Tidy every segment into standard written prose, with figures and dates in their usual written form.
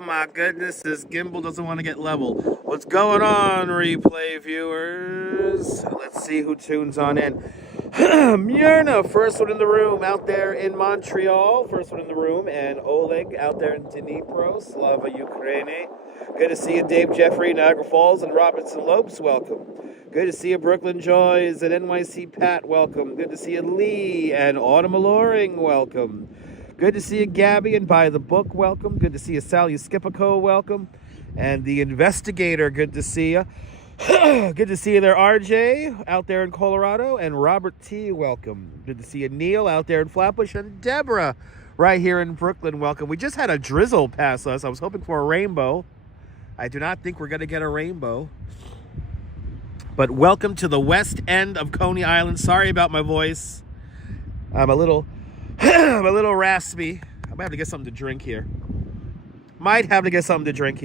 Oh my goodness, this Gimble doesn't want to get level. What's going on, replay viewers? Let's see who tunes on in. Myrna, first one in the room out there in Montreal. First one in the room. And Oleg out there in Dnipro, Slava Ukraine. Good to see you, Dave Jeffrey, Niagara Falls, and Robertson Lopes. Welcome. Good to see you, Brooklyn Joys and NYC Pat. Welcome. Good to see you, Lee and Autumn Alluring. Welcome. Good to see you, Gabby, and Buy the Book. Welcome. Good to see you, Sally Skipico. Welcome. And the Investigator. Good to see you. Good to see you there, RJ, out there in Colorado. And Robert T. Welcome. Good to see you, Neil, out there in Flatbush. And Deborah, right here in Brooklyn. Welcome. We just had a drizzle pass us. I was hoping for a rainbow. I do not think we're going to get a rainbow. But welcome to the west end of Coney Island. Sorry about my voice. I'm a little raspy. I might have to get something to drink here.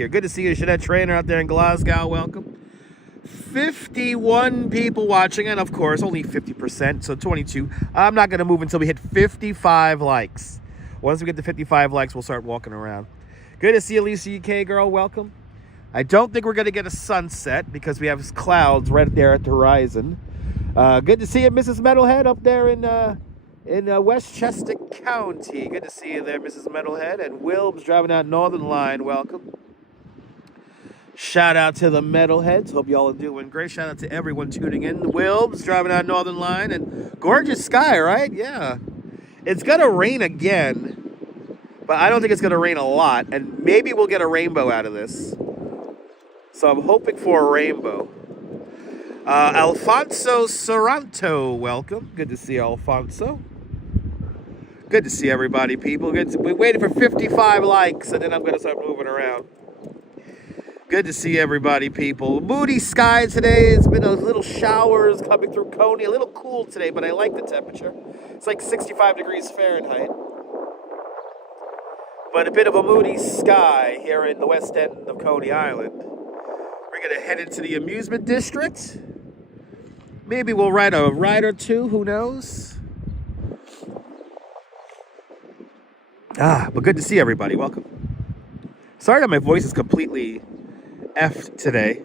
Good to see you, Jeanette Trainer, out there in Glasgow. Welcome. 51 people watching, and of course, only 50%, so 22. I'm not going to move until we hit 55 likes. Once we get to 55 likes, we'll start walking around. Good to see you, Lisa UK girl. Welcome. I don't think we're going to get a sunset because we have clouds right there at the horizon. Good to see you, Mrs. Metalhead, up there in Westchester County. Good to see you there, Mrs. Metalhead. And Wilbs driving out Northern Line. Welcome. Shout out to the Metalheads. Hope y'all are doing great. Shout out to everyone tuning in. Wilbs driving out Northern Line. And gorgeous sky, right? Yeah. It's going to rain again. But I don't think it's going to rain a lot. And maybe we'll get a rainbow out of this. So I'm hoping for a rainbow. Alfonso Sorranto, welcome. Good to see Alfonso. Good to see everybody, people. We're waiting for 55 likes, and then I'm going to start moving around. Good to see everybody, people. Moody sky today. It's been a little showers coming through Coney. A little cool today, but I like the temperature. It's like 65 degrees Fahrenheit. But a bit of a moody sky here in the west end of Coney Island. We're going to head into the amusement district. Maybe we'll ride a ride or two. Who knows? But good to see everybody. Welcome. Sorry that my voice is completely effed today.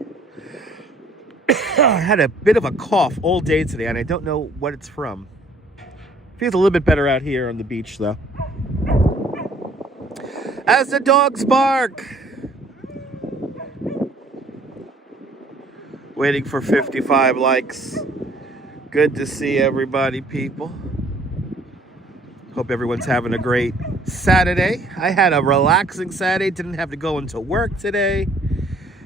I had a bit of a cough all day today, and I don't know what it's from. Feels a little bit better out here on the beach, though. As the dogs bark. Waiting for 55 likes. Good to see everybody, people. Hope everyone's having a great Saturday. I had a relaxing Saturday. Didn't have to go into work today.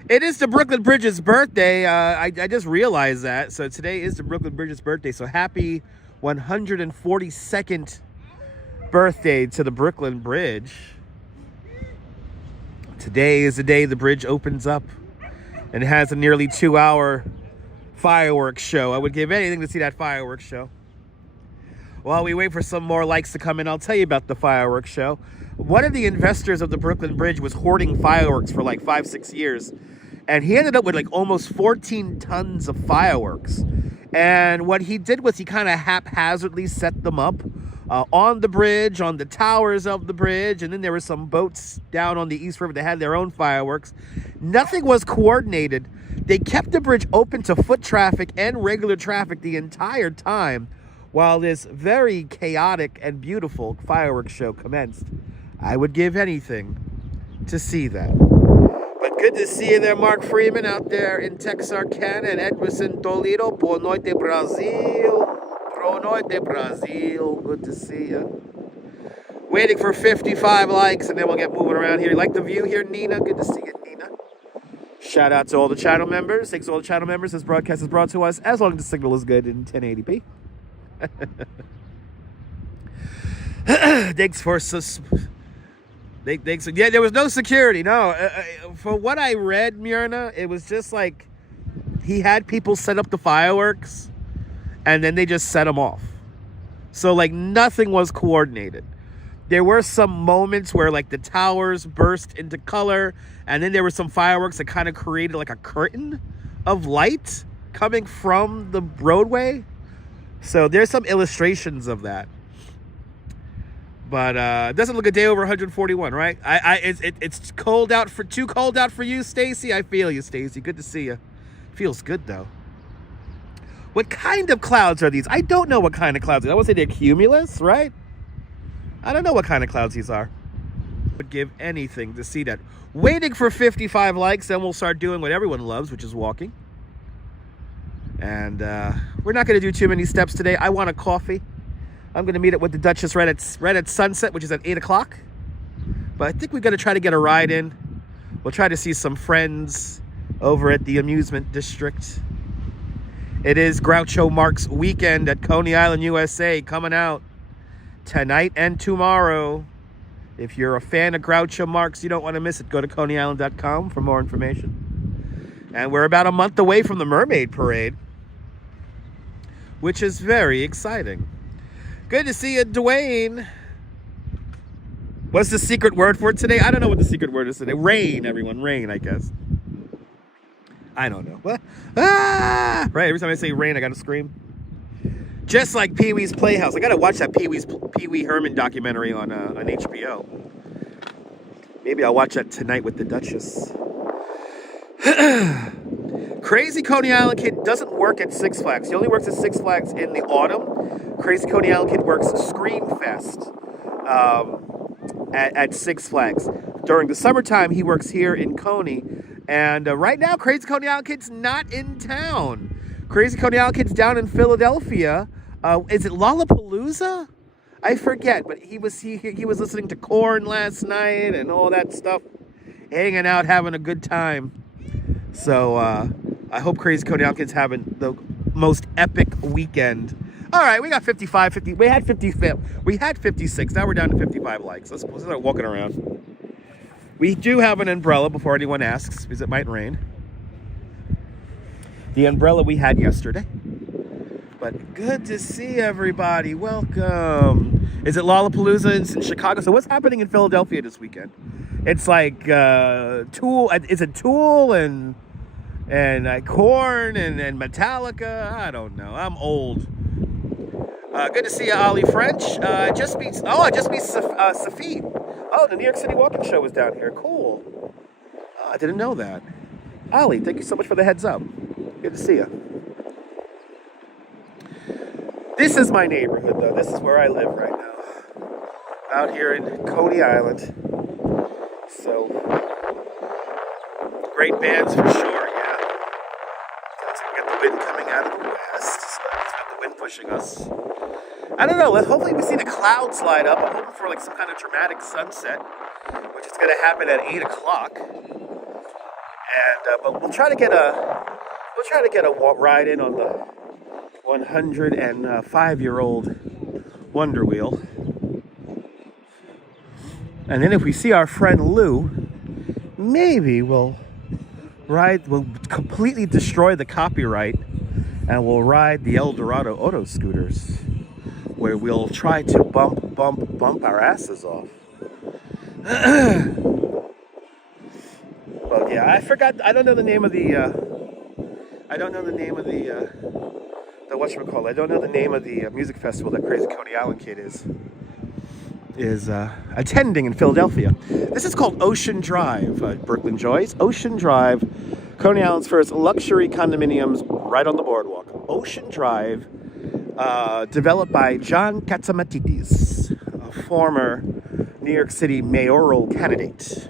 It is the Brooklyn Bridge's birthday. I just realized that. So today is the Brooklyn Bridge's birthday. So happy 142nd birthday to the Brooklyn Bridge. Today is the day the bridge opens up. And it has a nearly 2-hour fireworks show. I would give anything to see that fireworks show. While we wait for some more likes to come in, I'll tell you about the fireworks show. One of the investors of the Brooklyn Bridge was hoarding fireworks for like 5-6 years. And he ended up with like almost 14 tons of fireworks. And what he did was he kind of haphazardly set them up on the bridge, on the towers of the bridge, and then there were some boats down on the East River that had their own fireworks. Nothing was coordinated. They kept the bridge open to foot traffic and regular traffic the entire time while this very chaotic and beautiful fireworks show commenced. I would give anything to see that. But good to see you there, Mark Freeman, out there in Texarkana, and Edwison Toledo. Boa noite, Brazil. Boa noite, Brazil. Good to see you. Waiting for 55 likes, and then we'll get moving around here. You like the view here, Nina? Good to see you, Nina. Shout out to all the channel members. Thanks to all the channel members. This broadcast is brought to us as long as the signal is good in 1080p. Thanks for... Yeah, there was no security. No. For what I read, Myrna, it was just like he had people set up the fireworks, and then they just set them off. So, like, nothing was coordinated. There were some moments where, like, the towers burst into color, and then there were some fireworks that kind of created, like, a curtain of light coming from the roadway. So there's some illustrations of that. But it doesn't look a day over 141, right? It's cold out for too cold out for you, Stacy. I feel you, Stacy. Good to see you. Feels good though. What kind of clouds are these? I don't know what kind of clouds. I would say they're cumulus, right? I don't know what kind of clouds these are. Would give anything to see that. Waiting for 55 likes, then we'll start doing what everyone loves, which is walking. And we're not going to do too many steps today. I want a coffee. I'm going to meet up with the Duchess right at sunset, which is at 8 o'clock. But I think we're going to try to get a ride in. We'll try to see some friends over at the amusement district. It is Groucho Marx weekend at Coney Island, USA, coming out tonight and tomorrow. If you're a fan of Groucho Marx, you don't want to miss it. Go to coneyisland.com for more information. And we're about a month away from the Mermaid Parade, which is very exciting. Good to see you, Dwayne. What's the secret word for it today? I don't know what the secret word is today. Rain, everyone. Rain, I guess. I don't know. What? Ah! Right, every time I say rain, I gotta scream. Just like Pee-wee's Playhouse. I gotta watch that Pee-wee Herman documentary on HBO. Maybe I'll watch that tonight with the Duchess. Crazy Coney Island Kid doesn't work at Six Flags. He only works at Six Flags in the autumn. Crazy Coney Island Kid works Scream Fest at Six Flags. During the summertime, he works here in Coney. And right now, Crazy Coney Island Kid's not in town. Crazy Coney Island Kid's down in Philadelphia. Is it Lollapalooza? I forget, but he was listening to Korn last night and all that stuff, hanging out, having a good time. So I hope Crazy Coney Island Kid's having the most epic weekend. All right, we got 55, 50. We had 56. Now we're down to 55 likes. Let's start walking around. We do have an umbrella before anyone asks, because it might rain. The umbrella we had yesterday. But good to see everybody. Welcome. Is it Lollapalooza in Chicago? So what's happening in Philadelphia this weekend? It's like Tool. Is it Tool and Korn and Metallica? I don't know. I'm old. Good to see you, Ollie French. I just beat Safid. Oh, the New York City Walking Show was down here. Cool. Oh, I didn't know that. Ollie, thank you so much for the heads up. Good to see you. This is my neighborhood, though. This is where I live right now. Out here in Coney Island. So, great bands for sure, yeah. We got the wind coming out of the west. So it's got the wind pushing us. I don't know. Hopefully we see the clouds light up. I'm hoping for like some kind of dramatic sunset, which is going to happen at 8 o'clock. And but we'll try to get a ride in on the 105-year-old Wonder Wheel. And then if we see our friend Lou, maybe we'll completely destroy the copyright and we'll ride the El Dorado auto scooters, where we'll try to bump our asses off. But yeah, I forgot. I don't know the name of the whatchamacallit. I don't know the name of the music festival that Crazy Coney Island Kid is attending in Philadelphia. This is called Ocean Drive, Brooklyn Joys. Ocean Drive, Coney Island's first luxury condominiums right on the boardwalk. Ocean Drive, developed by John Katsimatidis, a former New York City mayoral candidate.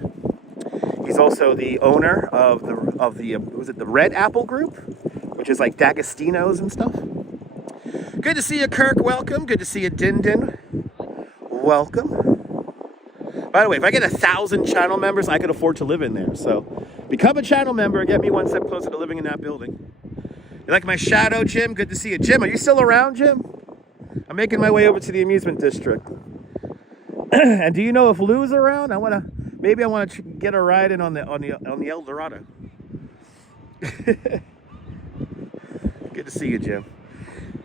He's also the owner of the Red Apple Group, which is like D'Agostino's and stuff. Good to see you, Kirk. Welcome. Good to see you, Din Din. Welcome. By the way, if I get 1,000 channel members, I could afford to live in there. So become a channel member and get me one step closer to living in that building. You like my shadow, Jim? Good to see you. Jim, are you still around, Jim? I'm making my way over to the amusement district. And do you know if Lou's around? Maybe I want to get a ride in on the El Dorado. Good to see you, Jim.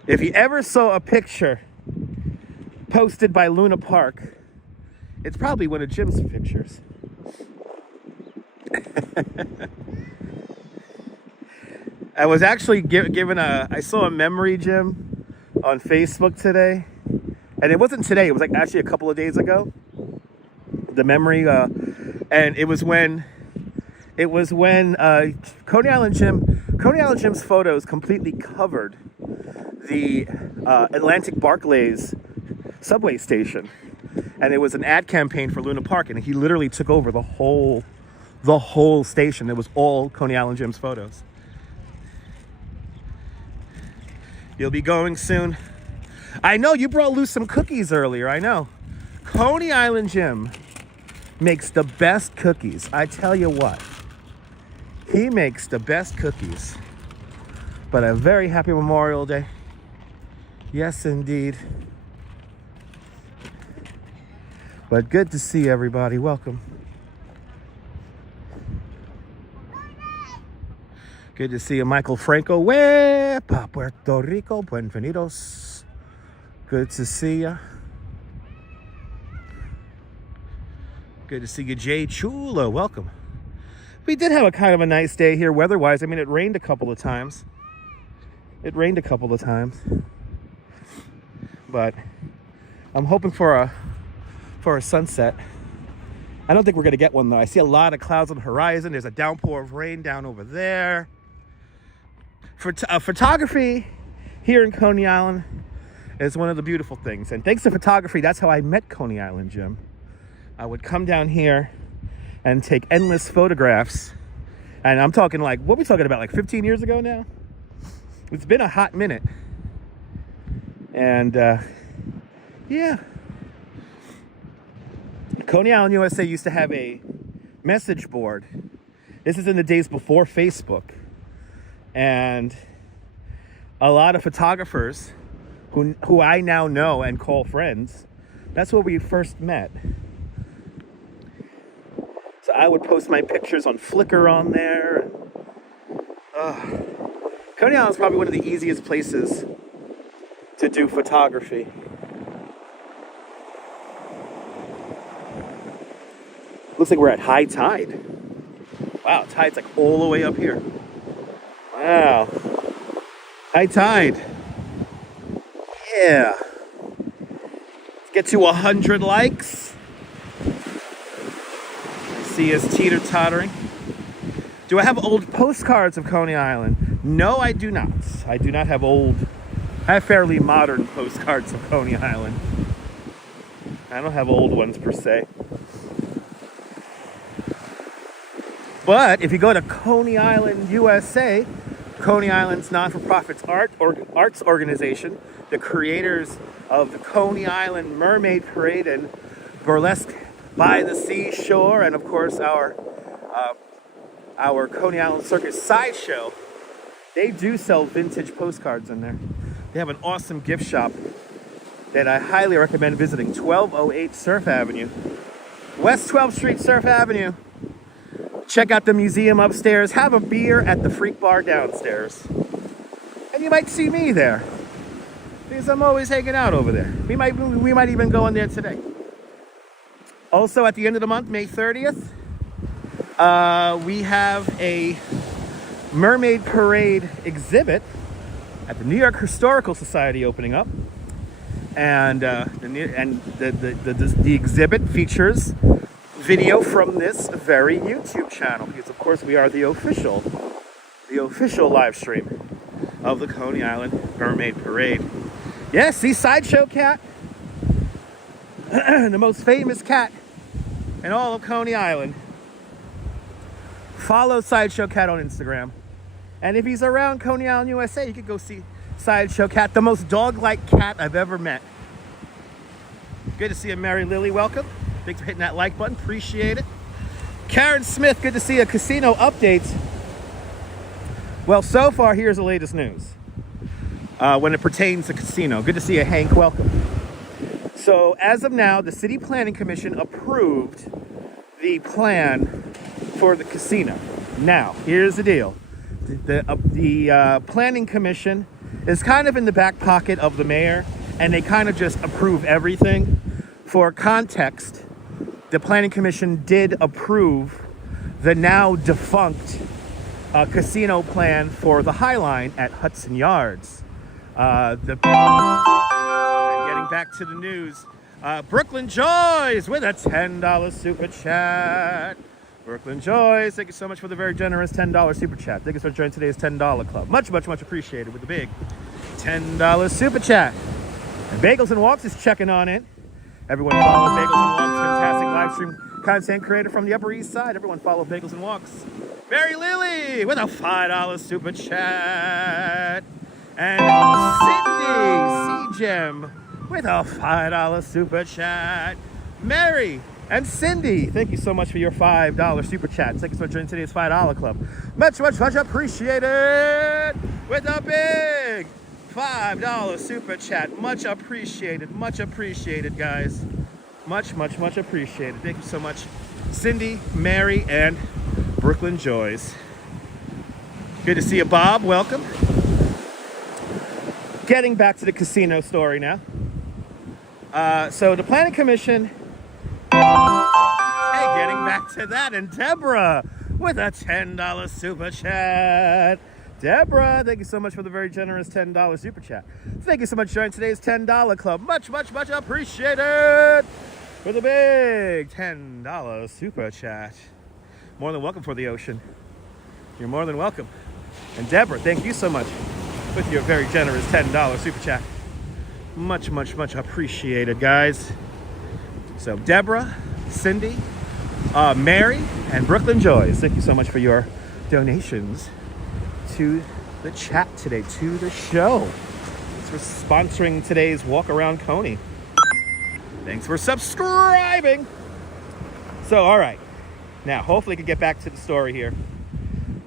If you ever saw a picture posted by Luna Park, it's probably one of Jim's pictures. I was actually I saw a memory, Jim, on Facebook today, And it wasn't today. It was like actually a couple of days ago. The memory, and it was when Coney Island Gym's photos completely covered the Atlantic Barclays subway station, and it was an ad campaign for Luna Park, and he literally took over the whole station. It was all Coney Island Gym's photos. You'll be going soon. I know you brought loose some cookies earlier. I know. Coney Island Gym makes the best cookies. I tell you what, he makes the best cookies. But a very happy Memorial Day. Yes, indeed. But good to see everybody. Welcome. Good to see you, Michael Franco. Wepa, Puerto Rico. Bienvenidos. Good to see you. Good to see you, Jay Chula. Welcome. We did have a kind of a nice day here weather-wise. I mean, it rained a couple of times. But I'm hoping for a sunset. I don't think we're going to get one, though. I see a lot of clouds on the horizon. There's a downpour of rain down over there. Photography here in Coney Island is one of the beautiful things. And thanks to photography, that's how I met Coney Island Gym. I would come down here and take endless photographs. And I'm talking like, what are we talking about, like 15 years ago now? It's been a hot minute. And yeah. Coney Island, USA used to have a message board. This is in the days before Facebook. And a lot of photographers who I now know and call friends, that's where we first met. So I would post my pictures on Flickr on there. Coney Island is probably one of the easiest places to do photography. Looks like we're at high tide. Wow, tide's like all the way up here. Wow. High tide. Yeah. Let's get to 100 likes. See us teeter-tottering. Do I have old postcards of Coney Island? No, I do not. I do not have old. I have fairly modern postcards of Coney Island. I don't have old ones per se. But if you go to Coney Island, USA, Coney Island's non-for-profit arts organization, the creators of the Coney Island Mermaid Parade and Burlesque by the Seashore, and of course our Coney Island Circus sideshow, they do sell vintage postcards in there. They have an awesome gift shop that I highly recommend visiting. 1208 Surf Avenue. West 12th Street, Surf Avenue. Check out the museum upstairs. Have a beer at the Freak Bar downstairs. And you might see me there, because I'm always hanging out over there. We might even go in there today. Also, at the end of the month, May 30th, we have a Mermaid Parade exhibit at the New York Historical Society opening up. And the exhibit features video from this very YouTube channel, because of course we are the official live stream of the Coney Island Mermaid Parade. Yes, see Sideshow Cat, the most famous cat in all of Coney Island. Follow Sideshow Cat on Instagram, and if he's around Coney Island, USA, you could go see Sideshow Cat, the most dog-like cat I've ever met. Good to see you, Mary Lily. Welcome. Thanks for hitting that like button. Appreciate it. Karen Smith, good to see you. Casino updates. Well, so far, here's the latest news when it pertains to casino. Good to see you, Hank. Welcome. So, as of now, the City Planning Commission approved the plan for the casino. Now, here's the deal. The Planning Commission is kind of in the back pocket of the mayor, and they kind of just approve everything. For context, the Planning Commission did approve the now defunct casino plan for the High Line at Hudson Yards. And getting back back to the news. Brooklyn Joyce with a $10 super chat. Brooklyn Joyce, thank you so much for the very generous $10 super chat. Thank you for joining today's $10 club. Much, much, much appreciated with the big $10 super chat. And Bagels and Walks is checking on it. Everyone follow Bagels and Walks, fantastic live stream content creator from the Upper East Side. Everyone follow Bagels and Walks. Mary Lily with a $5 super chat. And Cindy C-Gem with a $5 super chat. Mary and Cindy, thank you so much for your $5 super chat. Thank you so much for joining today's $5 club. Much, much, much appreciated with a big $5 super chat. Much appreciated, guys. Much, much, much appreciated. Thank you so much, Cindy, Mary, and Brooklyn Joyce. Good to see you, Bob. Welcome. Getting back to the casino story now. So the Planning Commission, hey, getting back to that, and Deborah with a $10 super chat. Deborah, thank you so much for the very generous $10 super chat. Thank you so much for joining today's $10 club. Much, much, much appreciated for the big $10 super chat. More than welcome for the ocean. You're more than welcome. And Deborah, thank you so much with your very generous $10 super chat. Much, much, much appreciated, guys. So Deborah, Cindy, Mary, and Brooklyn Joyce, thank you so much for your donations to the chat today, to the show. Thanks for sponsoring today's Walk Around Coney. Thanks for subscribing. So, all right. Now, hopefully I can get back to the story here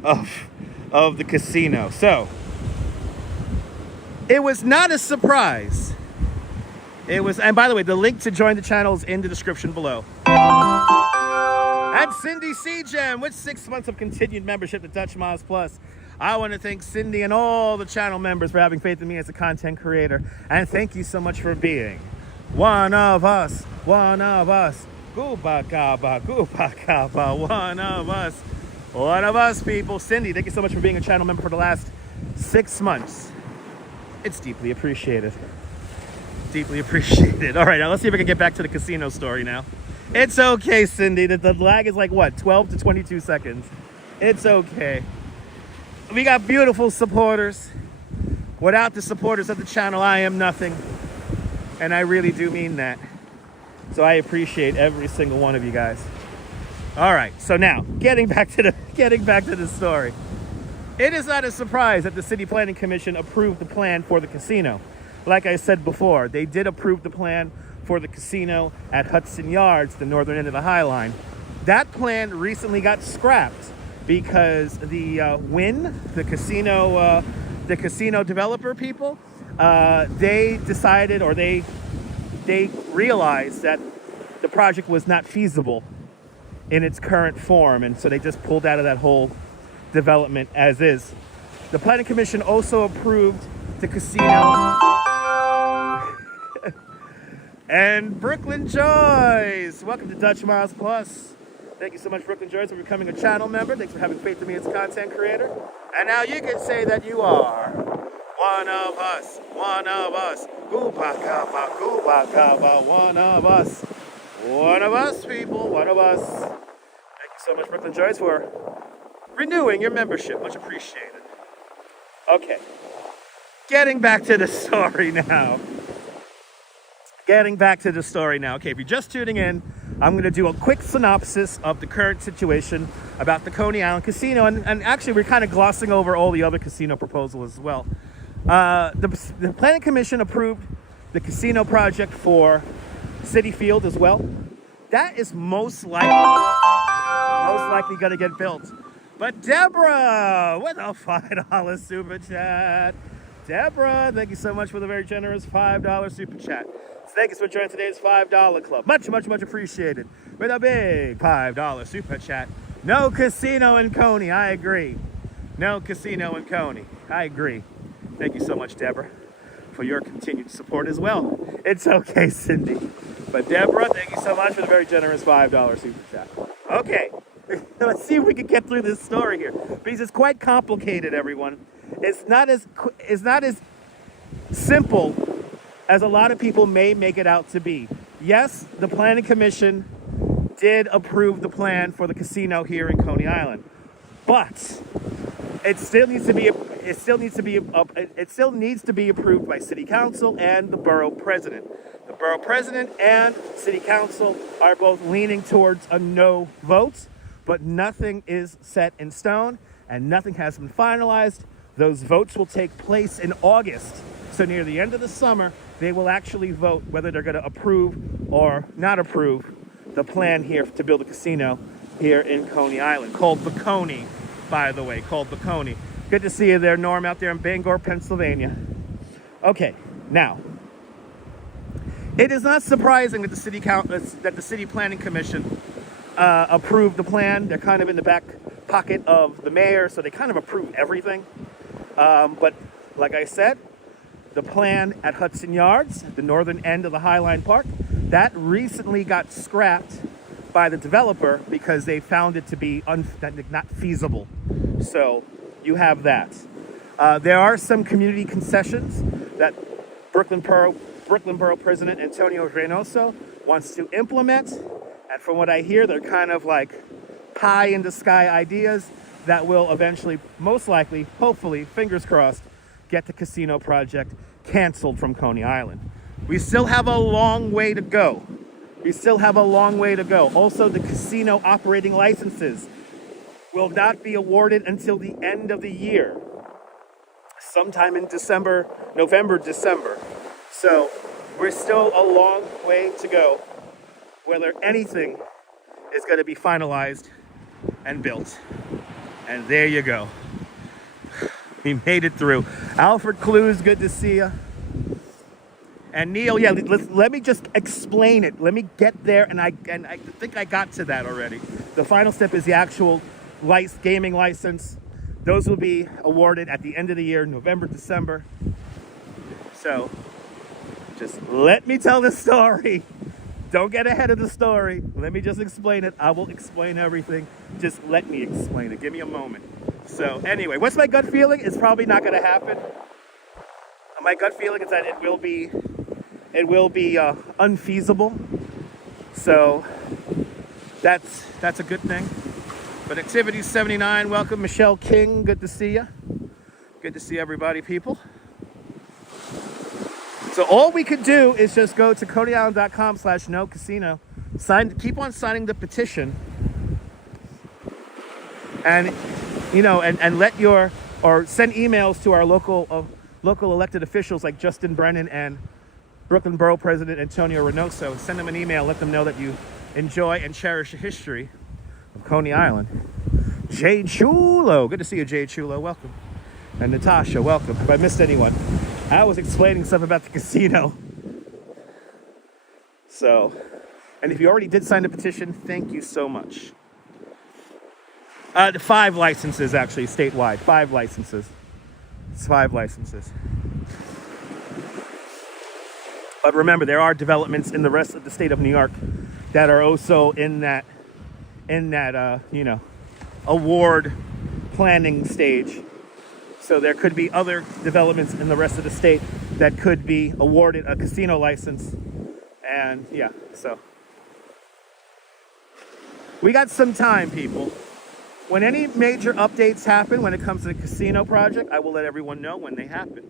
of the casino. So, it was not a surprise. It was, and by the way, the link to join the channel is in the description below. And Cindy C-Gem with 6 months of continued membership to Dutch Miles Plus. I want to thank Cindy and all the channel members for having faith in me as a content creator. And thank you so much for being one of us, one of us. Gooba gaba, gooba gaba, one of us, people. Cindy, thank you so much for being a channel member for the last 6 months. It's deeply appreciated. Deeply appreciated. All right, now let's see if I can get back to the casino story now. It's okay, Cindy. The lag is like, what, 12 to 22 seconds. It's okay. We got beautiful supporters. Without the supporters of the channel, I am nothing. And I really do mean that. So I appreciate every single one of you guys. All right, so now, getting back to the story. It is not a surprise that the City Planning Commission approved the plan for the casino. Like I said before, they did approve the plan for the casino at Hudson Yards, the northern end of the High Line. That plan recently got scrapped because the WIN, the casino developer people, they decided, or they realized that the project was not feasible in its current form, and so they just pulled out of that whole development as is. The Planning Commission also approved the casino. And Brooklyn Joyce, welcome to Dutch Miles Plus. Thank you so much, Brooklyn Joyce, for becoming a channel member. Thanks for having faith in me as a content creator. And now you can say that you are one of us, one of us. Gooba kaba, one of us. One of us, people, one of us. Thank you so much, Brooklyn Joyce, for renewing your membership. Much appreciated. Okay, getting back to the story now. Okay, if you're just tuning in, I'm going to do a quick synopsis of the current situation about the Coney Island Casino. And actually, we're kind of glossing over all the other casino proposals as well. The Planning Commission approved the casino project for City Field as well. That is most likely going to get built. But Deborah with a $5 super chat. Deborah, thank you so much for the very generous $5 super chat. Thank you for joining today's $5 club. Much, much, much appreciated. With a big $5 super chat. No casino in Coney. I agree. No casino in Coney. I agree. Thank you so much, Deborah, for your continued support as well. It's okay, Cindy. But Deborah, thank you so much for the very generous $5 super chat. Okay, let's see if we can get through this story here, because it's quite complicated, everyone. It's not as simple as a lot of people may make it out to be. Yes, the Planning Commission did approve the plan for the casino here in Coney Island, but it still needs to be approved by City Council and the Borough President. The Borough President and City Council are both leaning towards a no vote, but nothing is set in stone and nothing has been finalized. Those votes will take place in August. So near the end of the summer, they will actually vote whether they're going to approve or not approve the plan here to build a casino here in Coney Island, called the Coney, by the way, called the Coney. Good to see you there, Norm, out there in Bangor, Pennsylvania. Okay, now, it is not surprising that the City Planning Commission approved the plan. They're kind of in the back pocket of the mayor, so they kind of approve everything. But like I said, the plan at Hudson Yards, the northern end of the Highline Park, that recently got scrapped by the developer because they found it to be not feasible. So you have that. There are some community concessions that Brooklyn Borough President Antonio Reynoso wants to implement. And from what I hear, they're kind of like pie in the sky ideas that will eventually, most likely, hopefully, fingers crossed, get the casino project canceled from Coney Island. We still have a long way to go. Also, the casino operating licenses will not be awarded until the end of the year, sometime in November, December. So we're still a long way to go whether anything is going to be finalized and built. And there you go. We made it through. Alfred Clues, good to see you. And Neil, yeah, let me just explain it. Let me get there, and I think I got to that already. The final step is the actual gaming license. Those will be awarded at the end of the year, November, December. So just let me tell the story. Don't get ahead of the story. Let me just explain it. I will explain everything. Just let me explain it. Give me a moment. So anyway, what's my gut feeling? It's probably not going to happen. My gut feeling is that it will be unfeasible. So that's a good thing. But Activity 79, welcome. Michelle King, good to see you. Good to see everybody, people. So all we could do is just go to coneyisland.com/no-casino, keep on signing the petition, and send emails to our local elected officials like Justin Brennan and Brooklyn Borough President Antonio Reynoso. Send them an email, let them know that you enjoy and cherish the history of Coney Island. Jay Chulo, good to see you, Jay Chulo, welcome. And Natasha, welcome. If I missed anyone, I was explaining stuff about the casino. So, and if you already did sign the petition, thank you so much. 5 licenses, actually, statewide. 5 licenses. It's 5 licenses. But remember, there are developments in the rest of the state of New York that are also in that award planning stage. So there could be other developments in the rest of the state that could be awarded a casino license. And yeah, so we got some time, people. When any major updates happen when it comes to the casino project, I will let everyone know when they happen.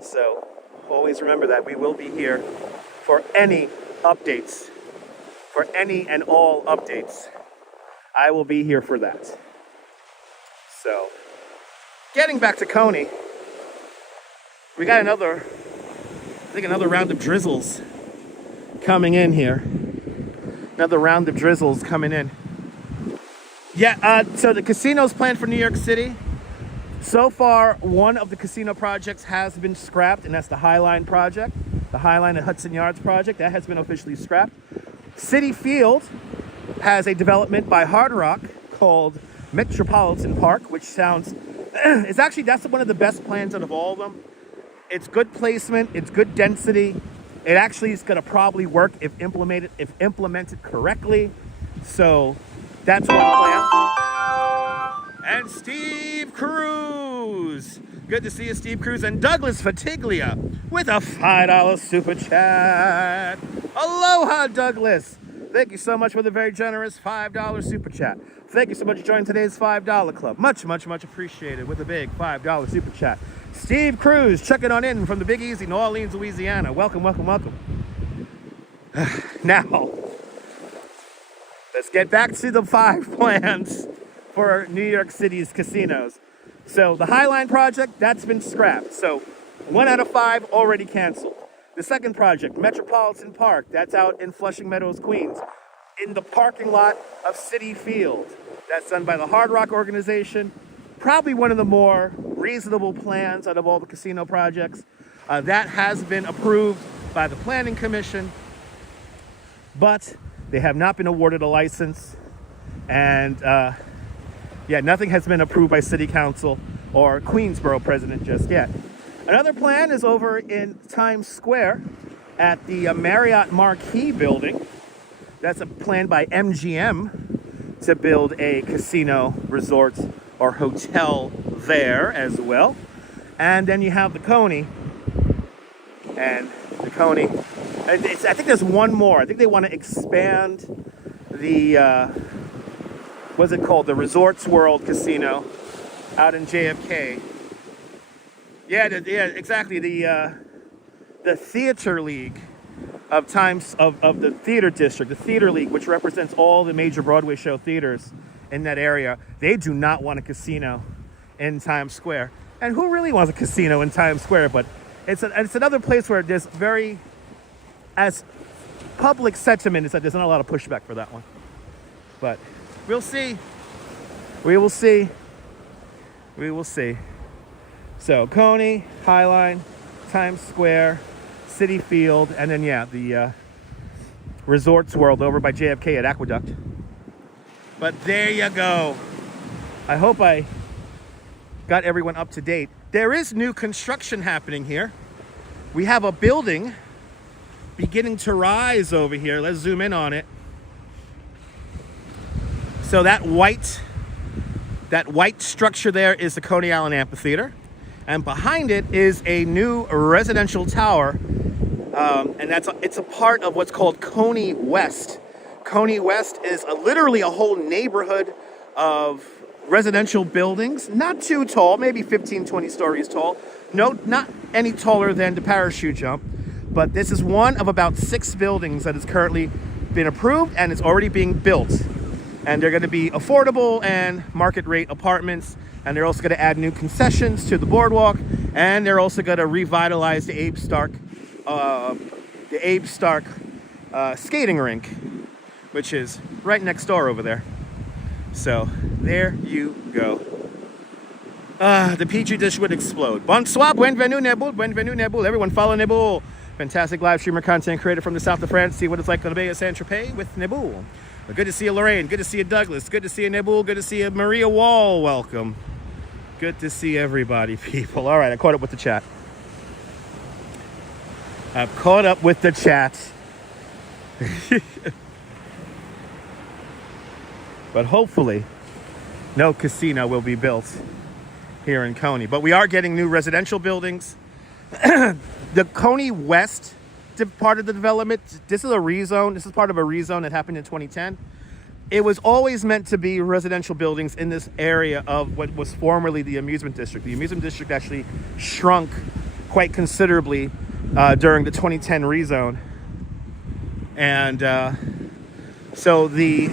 So always remember that we will be here for any updates, for any and all updates. I will be here for that. So getting back to Coney, we got another round of drizzles coming in here. Another round of drizzles coming in. Yeah, so the casinos planned for New York City. So far, one of the casino projects has been scrapped, and that's the Highline project. The Highline and Hudson Yards project, that has been officially scrapped. City Field has a development by Hard Rock called Metropolitan Park, which sounds, that's one of the best plans out of all of them. It's good placement, it's good density. It actually is gonna probably work if implemented correctly. So that's one plan. And Steve Cruz, Good to see you, Steve Cruz. And Douglas Fatiglia with a $5 super chat. Aloha, Douglas. Thank you so much for the very generous $5 super chat. Thank you so much for joining today's $5 club. Much, much, much appreciated with a big $5 super chat. Steve Cruz checking on in from the Big Easy, New Orleans, Louisiana. Welcome, welcome, welcome. Now, let's get back to the 5 plans for New York City's casinos. So the Highline project, that's been scrapped. So 1 out of 5 already canceled. The second project, Metropolitan Park, that's out in Flushing Meadows, Queens, in the parking lot of Citi Field. That's done by the Hard Rock organization. Probably one of the more reasonable plans out of all the casino projects. That has been approved by the Planning Commission, but they have not been awarded a license. And yeah, nothing has been approved by City Council or Queensborough president just yet. Another plan is over in Times Square at the Marriott Marquis building. That's a plan by MGM to build a casino, resort, or hotel there as well. And then you have the Coney. And the Coney, I think there's one more. I think they want to expand the, what's it called? The Resorts World Casino out in JFK. Yeah, exactly. The Theater League of the Theater District, the Theater League, which represents all the major Broadway show theaters in that area. They do not want a casino in Times Square. And who really wants a casino in Times Square? But it's another place where there's as public sentiment is that there's not a lot of pushback for that one. But we'll see. We will see. We will see. So Coney, Highline, Times Square, Citi Field, and then yeah, the Resorts World over by JFK at Aqueduct. But there you go. I hope I got everyone up to date. There is new construction happening here. We have a building beginning to rise over here. Let's zoom in on it. So that white structure there is the Coney Island Amphitheater. And behind it is a new residential tower. And it's a part of what's called Coney West. Coney West is literally a whole neighborhood of residential buildings. Not too tall, maybe 15, 20 stories tall. No, not any taller than the parachute jump. But this is one of about 6 buildings that has currently been approved and it's already being built. And they're going to be affordable and market rate apartments. And they're also going to add new concessions to the boardwalk. And they're also going to revitalize the Abe Stark skating rink, which is right next door over there. So there you go. The Petri dish would explode. Bonsoir, bienvenue, Nebul, bienvenue, Nebul. Everyone follow Nebul. Fantastic live streamer content creator from the south of France. See what it's like on the Bay of Saint-Tropez with Nebul. Good to see you, Lorraine. Good to see you, Douglas. Good to see you, Nebul. Good to see you, Maria Wall. Welcome. Good to see everybody, people. All right, I caught up with the chat. I've caught up with the chat. But hopefully, no casino will be built here in Coney. But we are getting new residential buildings. The Coney West part of the development, this is a rezone. This is part of a rezone that happened in 2010. It was always meant to be residential buildings in this area of what was formerly the amusement district. The amusement district actually shrunk quite considerably during the 2010 rezone. And so the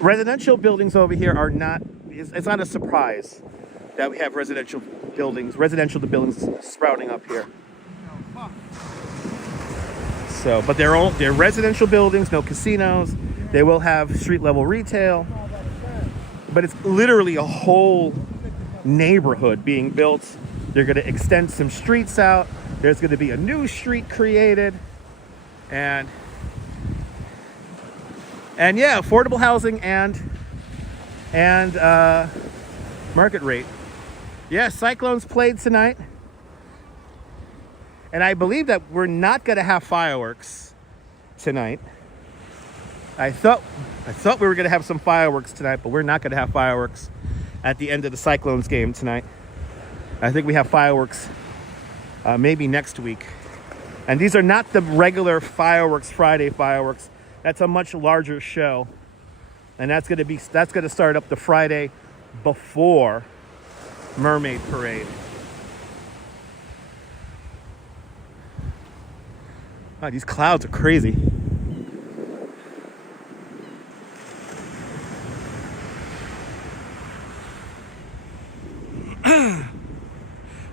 residential buildings over here are not, it's not a surprise that we have residential buildings sprouting up here. So, but they're residential buildings, no casinos. They will have street level retail, but it's literally a whole neighborhood being built. They're going to extend some streets out. There's going to be a new street created, and yeah, affordable housing and market rate. Yeah, Cyclones played tonight. And I believe that we're not going to have fireworks tonight. I thought we were going to have some fireworks tonight, but we're not going to have fireworks at the end of the Cyclones game tonight. I think we have fireworks maybe next week. And these are not the regular fireworks, Friday fireworks. That's a much larger show. And that's gonna start up the Friday before Mermaid Parade. Wow, these clouds are crazy.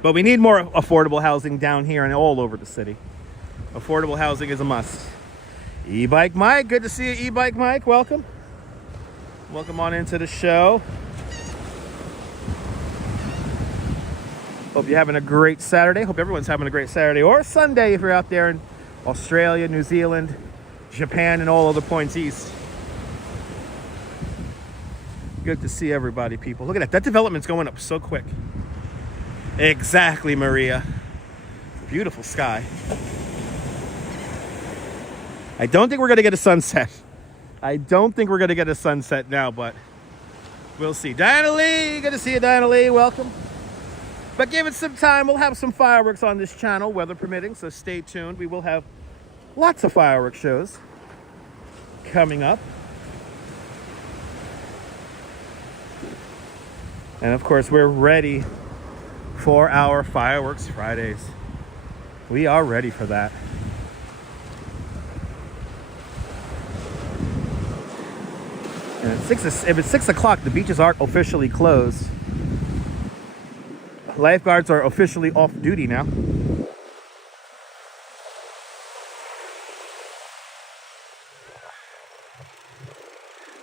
But we need more affordable housing down here and all over the city. Affordable housing is a must. E-Bike Mike, good to see you, E-Bike Mike. Welcome. Welcome on into the show. Hope you're having a great Saturday. Hope everyone's having a great Saturday or Sunday if you're out there in Australia, New Zealand, Japan, and all other points east. Good to see everybody, people. Look at that. That development's going up so quick. Exactly, Maria. Beautiful sky. I don't think we're going to get a sunset. I don't think we're going to get a sunset now, but we'll see. Diana Lee, good to see you, Diana Lee. Welcome. But give it some time. We'll have some fireworks on this channel, weather permitting, so stay tuned. We will have lots of fireworks shows coming up. And of course, we're ready for our Fireworks Fridays. We are ready for that. And if it's 6 o'clock, the beaches are officially closed. Lifeguards are officially off duty now.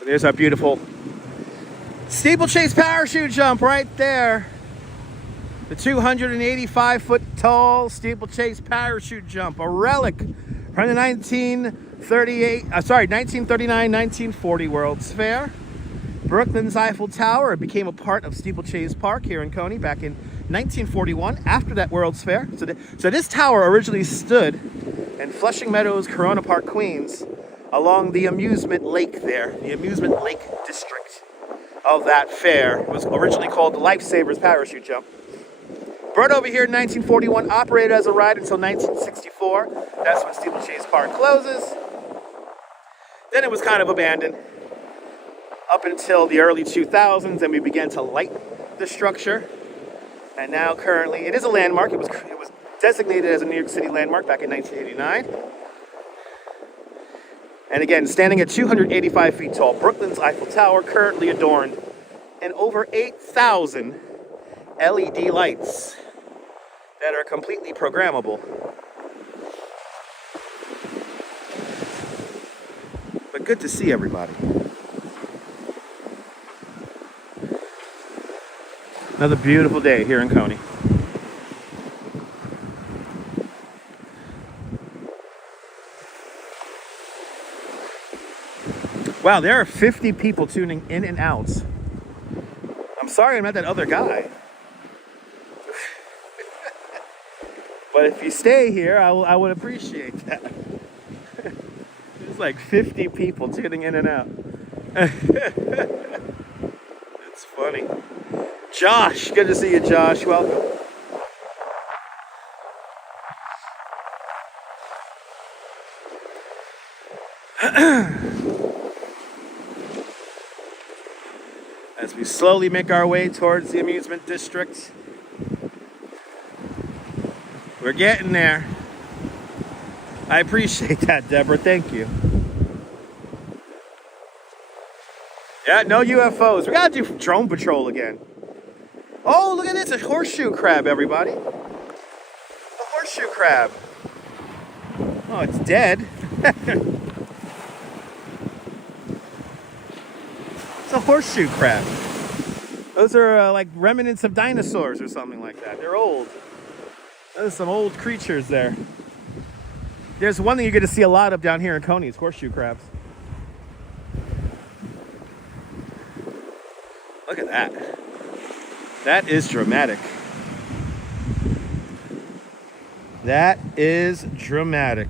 There's our beautiful steeplechase parachute jump right there. The 285-foot tall steeplechase parachute jump, a relic from the 1939-1940 World's Fair. Brooklyn's Eiffel Tower became a part of Steeplechase Park here in Coney back in 1941 after that World's Fair. So this tower originally stood in Flushing Meadows, Corona Park, Queens, along the Amusement Lake there, the Amusement Lake District of that fair. It was originally called the Lifesavers Parachute Jump. Brought over here in 1941, operated as a ride until 1964. That's when Steeplechase Park closes. Then it was kind of abandoned up until the early 2000s, and we began to light the structure. And now currently, it is a landmark. It was designated as a New York City landmark back in 1989. And again, standing at 285 feet tall, Brooklyn's Eiffel Tower currently adorned in over 8,000 LED lights that are completely programmable. But good to see everybody. Another beautiful day here in Coney. Wow, there are 50 people tuning in and out. I'm sorry I met that other guy. But if you stay here, I would appreciate that. There's like 50 people tuning in and out. It's funny. Josh, good to see you, Josh. Welcome. As we slowly make our way towards the amusement district. We're getting there. I appreciate that, Deborah. Thank you. Yeah, no UFOs. We gotta do drone patrol again. Oh, look at this. A horseshoe crab, everybody. A horseshoe crab. Oh, it's dead. It's a horseshoe crab. Those are like remnants of dinosaurs or something like that. They're old. There's some old creatures there. There's one thing you're going to see a lot of down here in Coney is horseshoe crabs. Look at that. That is dramatic. That is dramatic.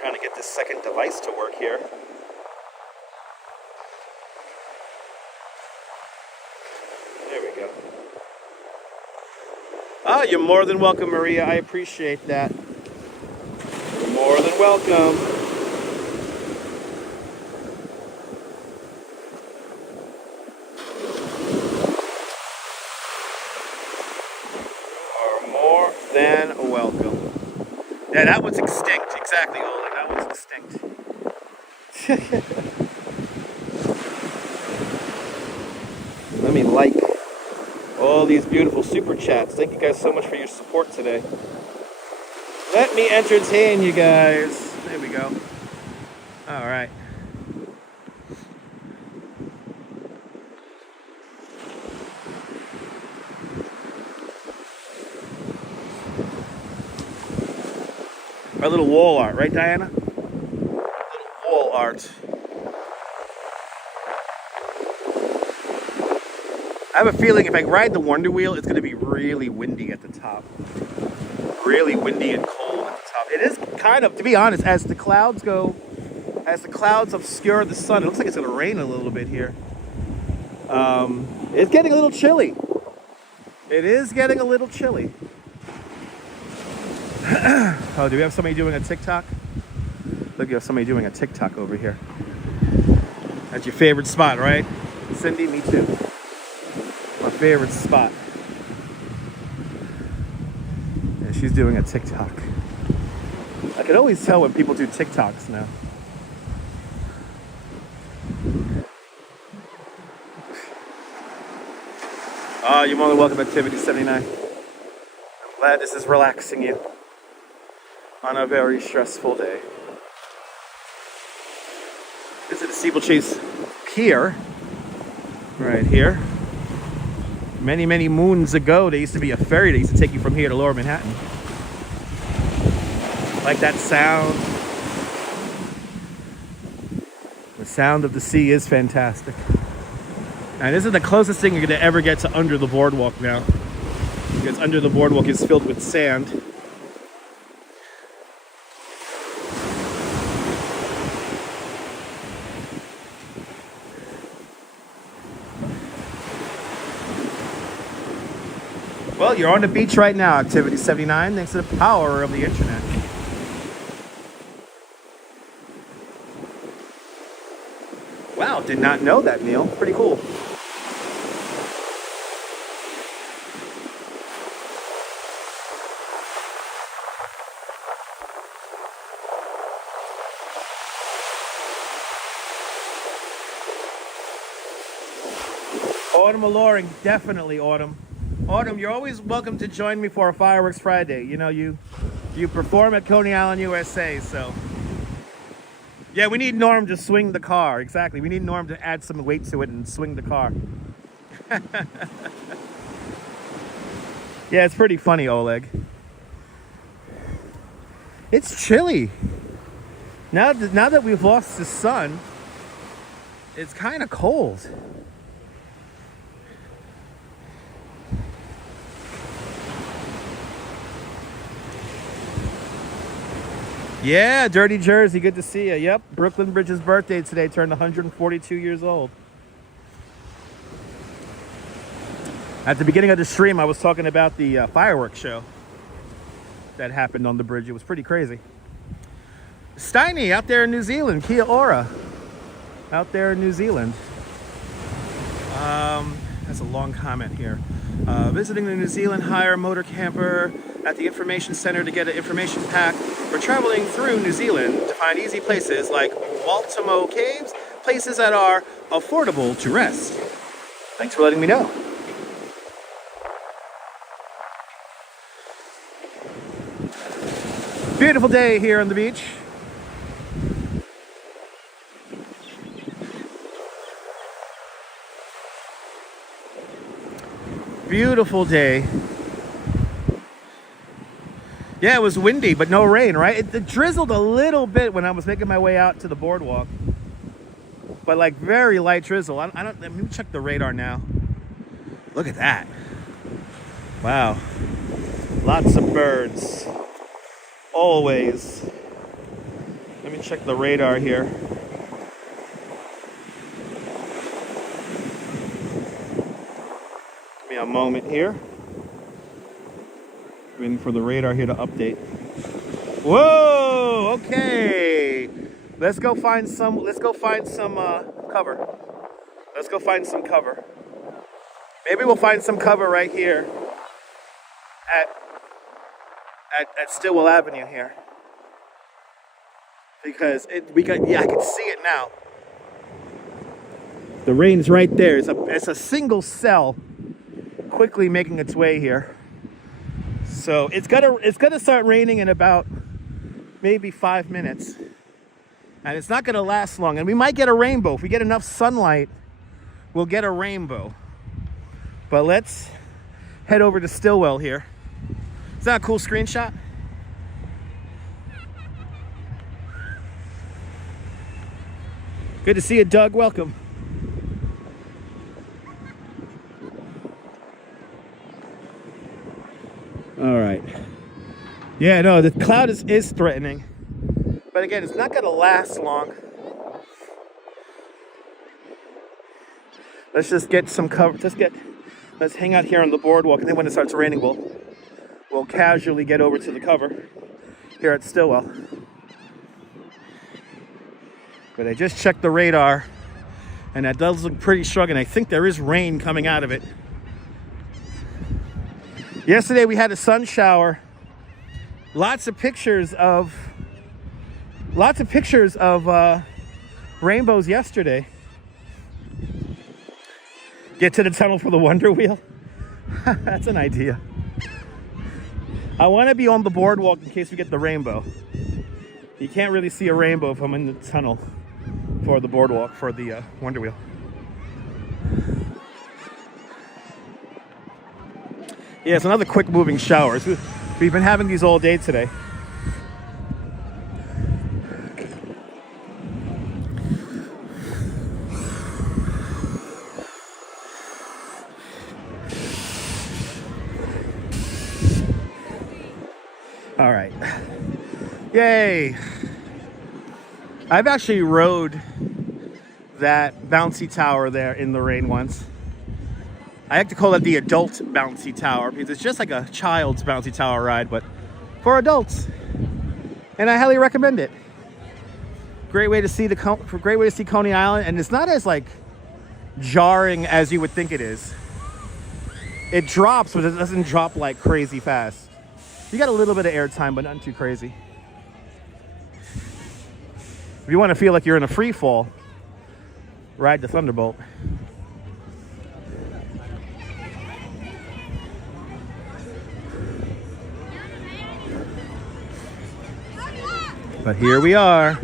Trying to get this second device to work here. There we go. Ah, you're more than welcome, Maria. I appreciate that. You're more than welcome. You are more than welcome. Yeah, that one's extinct. Exactly, Olin. That one's extinct. Let me like all these beautiful super chats. Thank you guys so much for your support today. Let me entertain you guys. There we go. All right. Our little wall art, right, Diana? Little wall art. I have a feeling if I ride the Wonder Wheel, it's going to be really windy at the top. Really windy and cold at the top. It is kind of, to be honest, as the clouds go, as the clouds obscure the sun, it looks like it's going to rain a little bit here. It's getting a little chilly. It is getting a little chilly. Oh, do we have somebody doing a TikTok? Look, you have somebody doing a TikTok over here. That's your favorite spot, right? Cindy, me too. My favorite spot. And she's doing a TikTok. I can always tell when people do TikToks now. Oh, you're more than welcome, Activity 79. I'm glad this is relaxing you on a very stressful day. This is the Steeplechase Pier, right here. Many, many moons ago, there used to be a ferry that used to take you from here to Lower Manhattan. Like that sound. The sound of the sea is fantastic. And this is the closest thing you're going to ever get to under the boardwalk now. Because under the boardwalk is filled with sand. Well, you're on the beach right now, Activity 79, thanks to the power of the internet. Wow, did not know that, Neil. Pretty cool. Autumn alluring, definitely Autumn. Autumn, you're always welcome to join me for a Fireworks Friday. You know, you perform at Coney Island, USA, so. Yeah, we need Norm to swing the car. Exactly, we need Norm to add some weight to it and swing the car. Yeah, it's pretty funny, Oleg. It's chilly. Now that we've lost the sun, it's kind of cold. Yeah, Dirty Jersey, good to see you. Yep, Brooklyn Bridge's birthday today, turned 142 years old. At the beginning of the stream, I was talking about the fireworks show that happened on the bridge. It was pretty crazy. Steiny, out there in New Zealand, Kia ora, out there in New Zealand. That's a long comment here. Visiting the New Zealand Hire Motor Camper at the information center to get an information pack. We're traveling through New Zealand to find easy places like Waltamo Caves, places that are affordable to rest. Thanks for letting me know. Beautiful day here on the beach. Beautiful day. Yeah, it was windy, but no rain, right? It drizzled a little bit when I was making my way out to the boardwalk. But like very light drizzle. Let me check the radar now. Look at that. Wow. Lots of birds. Always. me check the radar here. Give me a moment here. Waiting for the radar here to update. Whoa, okay. Let's go find some cover. Let's go find some cover. Maybe we'll find some cover right here at Stillwell Avenue here. Because I can see it now. The rain's right there. It's a single cell quickly making its way here. So it's gonna start raining in about maybe 5 minutes. And it's not gonna last long. And we might get a rainbow. If we get enough sunlight, we'll get a rainbow. But let's head over to Stillwell here. Is that a cool screenshot? Good to see you, Doug. Welcome. All right. Yeah, no, the cloud is threatening. But again, it's not going to last long. Let's just get some cover. Let's hang out here on the boardwalk, and then when it starts raining, we'll casually get over to the cover here at Stillwell. But I just checked the radar, and that does look pretty strong, and I think there is rain coming out of it. Yesterday we had a sun shower. Lots of pictures of rainbows yesterday. Get to the tunnel for the Wonder Wheel. That's an idea. I want to be on the boardwalk in case we get the rainbow. You can't really see a rainbow if I'm in the tunnel for the boardwalk for the Wonder Wheel. Yeah, it's another quick moving shower. We've been having these all day today. All right. Yay. I've actually rode that bouncy tower there in the rain once. I like to call it the adult bouncy tower because it's just like a child's bouncy tower ride, but for adults. And I highly recommend it. Great way to see Coney Island, and it's not as like jarring as you would think it is. It drops, but it doesn't drop like crazy fast. You got a little bit of airtime, but nothing too crazy. If you want to feel like you're in a free fall, ride the Thunderbolt. But here we are,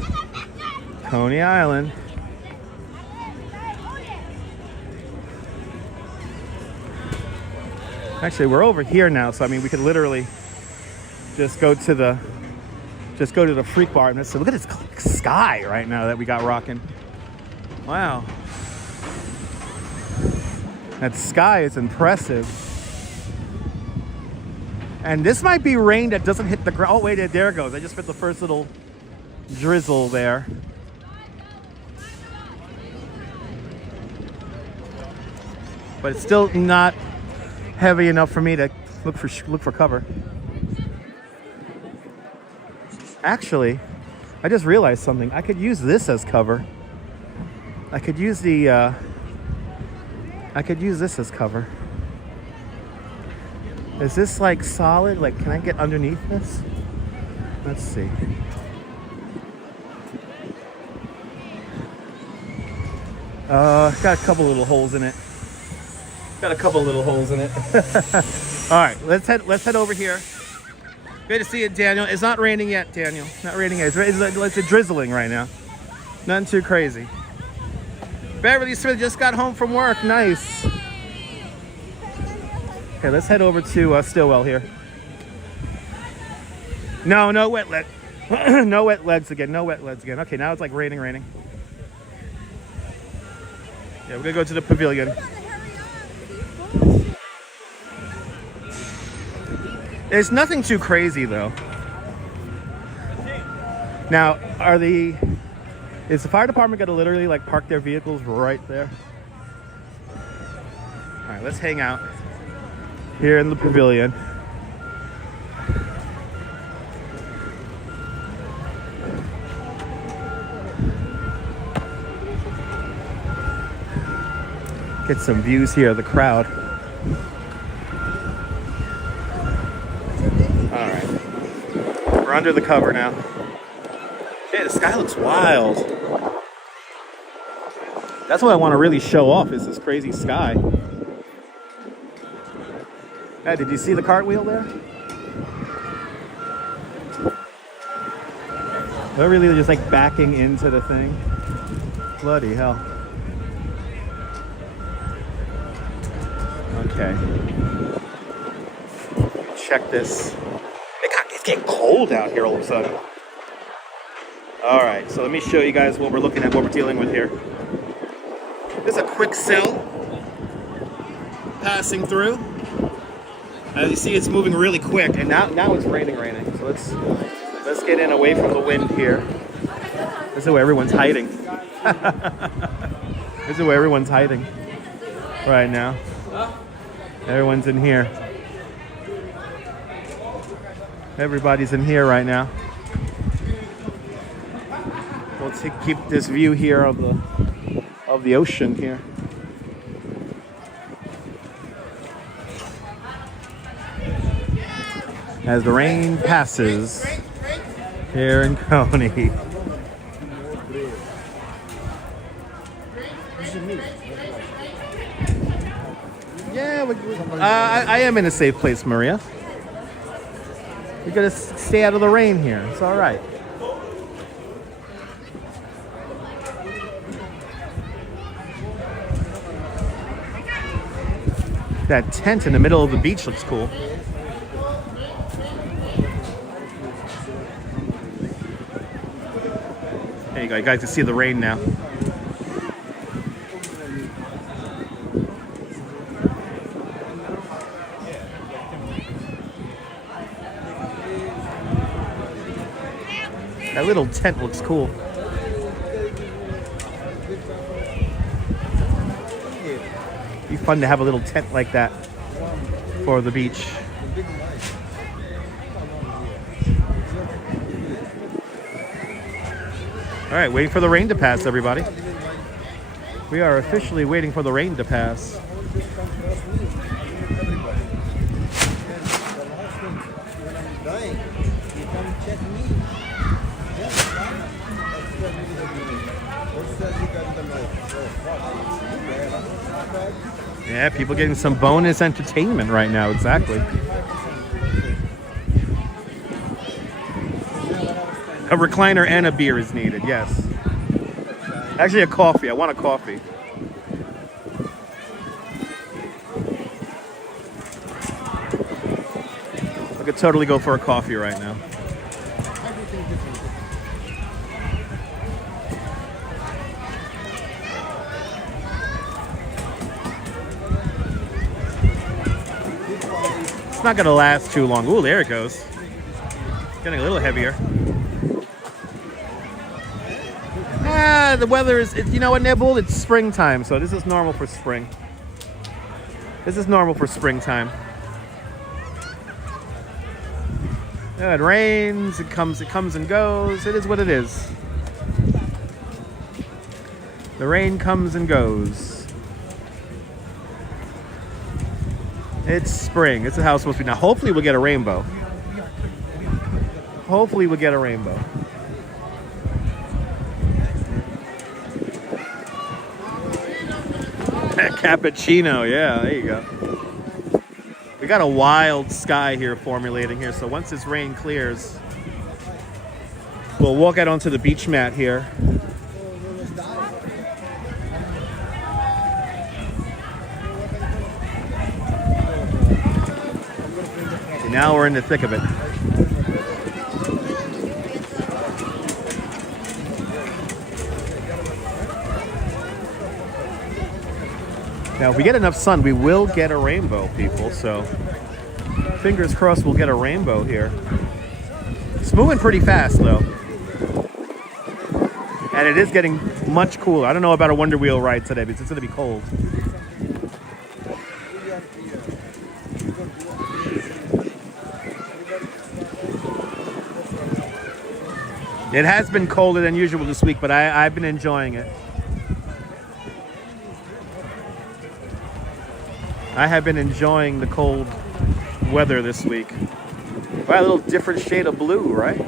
Coney Island. Actually, we're over here now, so I mean, we could literally just go to the Freak Bar and look at this sky right now that we got rocking. Wow, that sky is impressive. And this might be rain that doesn't hit the ground. Oh wait, there it goes. I just put the first little drizzle there. But it's still not heavy enough for me to look for cover. Actually, I just realized something. I could use this as cover. I could use this as cover. Is this like solid? Like, can I get underneath this? Let's see. Got a couple little holes in it. All right, let's head over here. Good to see you, Daniel. It's not raining yet, Daniel. Not raining yet. It's drizzling right now. Nothing too crazy. Beverly Smith just got home from work. Nice. Okay, let's head over to Stillwell here. No wet legs. No wet legs again. Okay, now it's like raining. Yeah, we're gonna go to the pavilion. There's nothing too crazy though. Now, is the fire department gonna literally like park their vehicles right there? All right, let's hang out here in the pavilion. Get some views here of the crowd. All right, we're under the cover now. Yeah, the sky looks wild. That's what I want to really show off, is this crazy sky. Hey, did you see the cartwheel there? They're really just like backing into the thing. Bloody hell. Okay. Check this. It's getting cold out here all of a sudden. All right, so let me show you guys what we're looking at, what we're dealing with here. There's a quick sill passing through. As you see, it's moving really quick, and now it's raining. So let's get in away from the wind here. This is where everyone's hiding. This is where everyone's hiding right now. Everyone's in here. Everybody's in here right now. We'll keep this view here of the ocean here. As the rain passes here in Coney. Yeah, I am in a safe place, Maria. We gotta stay out of the rain here. It's all right. That tent in the middle of the beach looks cool. There you go. You guys can see the rain now. That little tent looks cool. Be fun to have a little tent like that for the beach. All right, waiting for the rain to pass, everybody. We are officially waiting for the rain to pass. Yeah, people getting some bonus entertainment right now, exactly. A recliner and a beer is needed, yes. Actually, a coffee. I want a coffee. I could totally go for a coffee right now. It's not gonna last too long. Ooh, there it goes. Getting a little heavier. The weather is, you know what, Nibble? It's springtime, so this is normal for spring. This is normal for springtime. Yeah, it rains, it comes and goes. It is what it is. The rain comes and goes. It's spring. This is how it's supposed to be. Now, hopefully we'll get a rainbow. Hopefully we'll get a rainbow. Cappuccino, yeah, there you go. We got a wild sky here formulating here, so once this rain clears, we'll walk out onto the beach mat here. And now we're in the thick of it. Now, if we get enough sun, we will get a rainbow, people. So, fingers crossed we'll get a rainbow here. It's moving pretty fast, though. And it is getting much cooler. I don't know about a Wonder Wheel ride today because it's going to be cold. It has been colder than usual this week, but I've been enjoying it. I have been enjoying the cold weather this week. Wow, a little different shade of blue, right?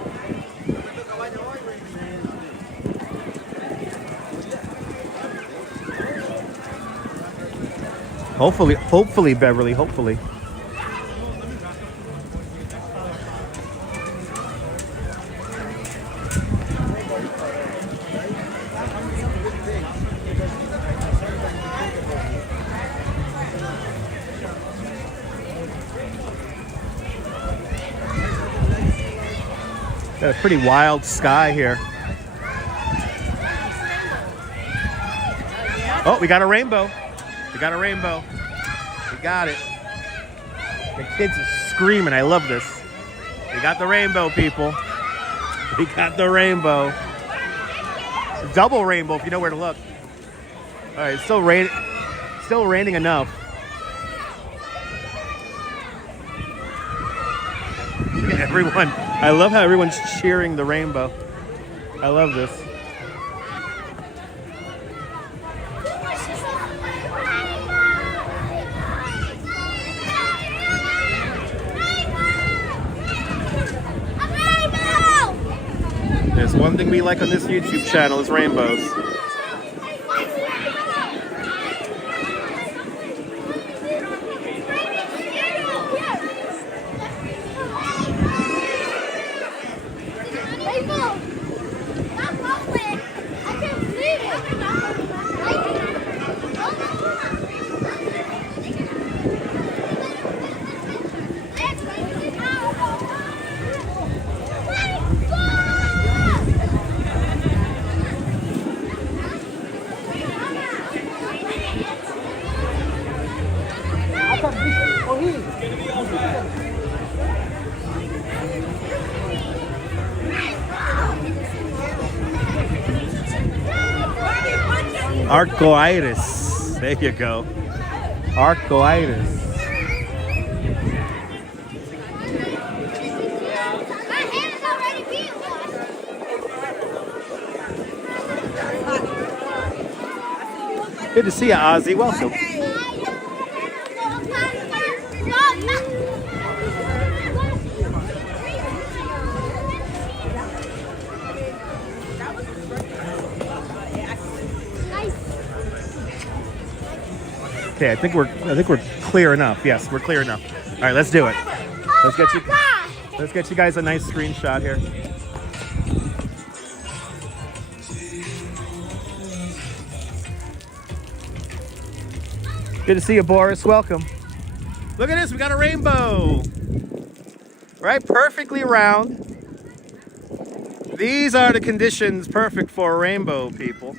Hopefully, Beverly, hopefully. Got a pretty wild sky here. Oh, we got a rainbow. We got a rainbow. We got it. The kids are screaming. I love this. We got the rainbow, people. We got the rainbow. It's a double rainbow if you know where to look. All right, it's still raining enough. Look at everyone. I love how everyone's cheering the rainbow. I love this. There's one thing we like on this YouTube channel is rainbows. Arcoiris. There you go. Arcoiris. Good to see you, Ozzy. Welcome. Okay, I think we're clear enough. Yes, we're clear enough. All right, let's do it. Let's get you guys a nice screenshot here. Good to see you, Boris. Welcome. Look at this. We got a rainbow. Right? Perfectly round. These are the conditions perfect for a rainbow, people.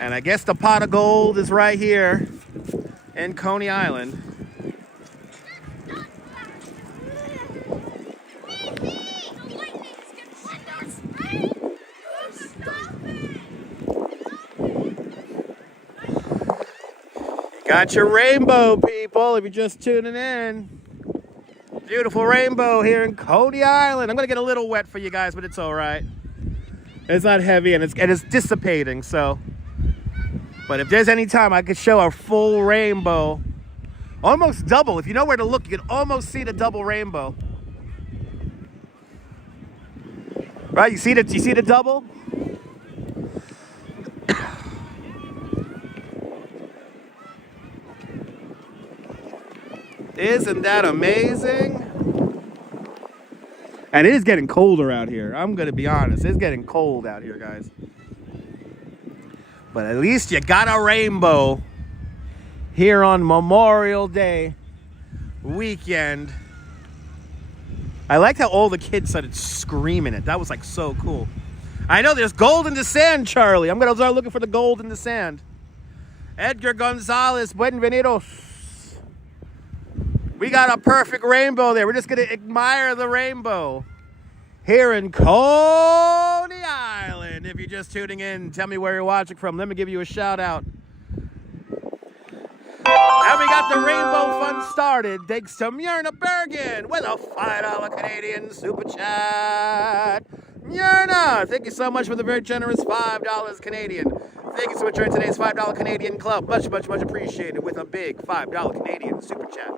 And I guess the pot of gold is right here in Coney Island. Got your rainbow, people, if you're just tuning in. Beautiful rainbow here in Coney Island. I'm gonna get a little wet for you guys, but it's all right. It's not heavy and it's dissipating, so. But if there's any time I could show a full rainbow, almost double. If you know where to look, you can almost see the double rainbow. Right? You see the double? Isn't that amazing? And it is getting colder out here. I'm gonna be honest. It's getting cold out here, guys. But at least you got a rainbow here on Memorial Day weekend. I liked how all the kids started screaming it. That was like so cool. I know there's gold in the sand, Charlie. I'm gonna start looking for the gold in the sand. Edgar Gonzalez, bienvenidos. We got a perfect rainbow there. We're just gonna admire the rainbow here in Coney Island. And if you're just tuning in, tell me where you're watching from. Let me give you a shout out. And we got the rainbow fun started thanks to Myrna Bergen with a $5 Canadian super chat. Myrna, thank you so much for the very generous $5 Canadian. Thank you so much for today's $5 Canadian club. Much, much, much appreciated with a big $5 Canadian super chat.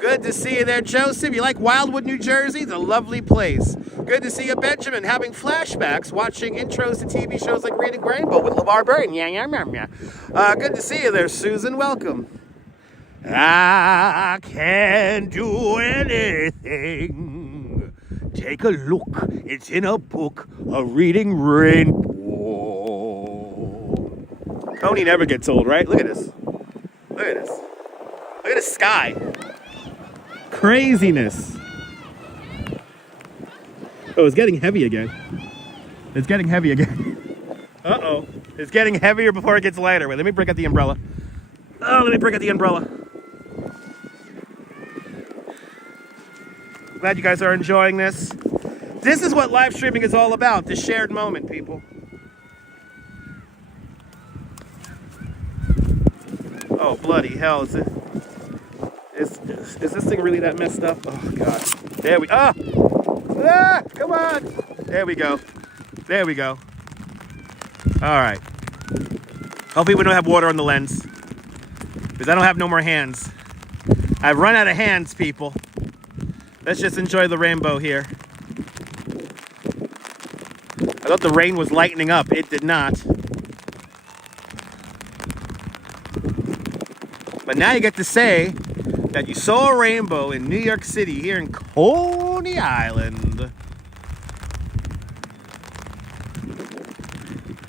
Good to see you there, Joseph. You like Wildwood, New Jersey? It's a lovely place. Good to see you, Benjamin, having flashbacks, watching intros to TV shows like Reading Rainbow with LeVar Burton. Good to see you there, Susan. Welcome. I can do anything. Take a look. It's in a book, A Reading Rainbow. Coney never gets old, right? Look at this. Look at this. Look at the sky. Craziness. Oh, it's getting heavy again. It's getting heavy again. Uh-oh. It's getting heavier before it gets lighter. Wait, let me break out the umbrella. Oh, let me break out the umbrella. Glad you guys are enjoying this. This is what live streaming is all about, the shared moment, people. Oh, bloody hell. Is this thing really that messed up? Oh, God. There we... Ah! Ah! Come on! There we go. There we go. All right. Hopefully we don't have water on the lens, because I don't have no more hands. I've run out of hands, people. Let's just enjoy the rainbow here. I thought the rain was lightening up. It did not. But now you get to say that you saw a rainbow in New York City, here in Coney Island.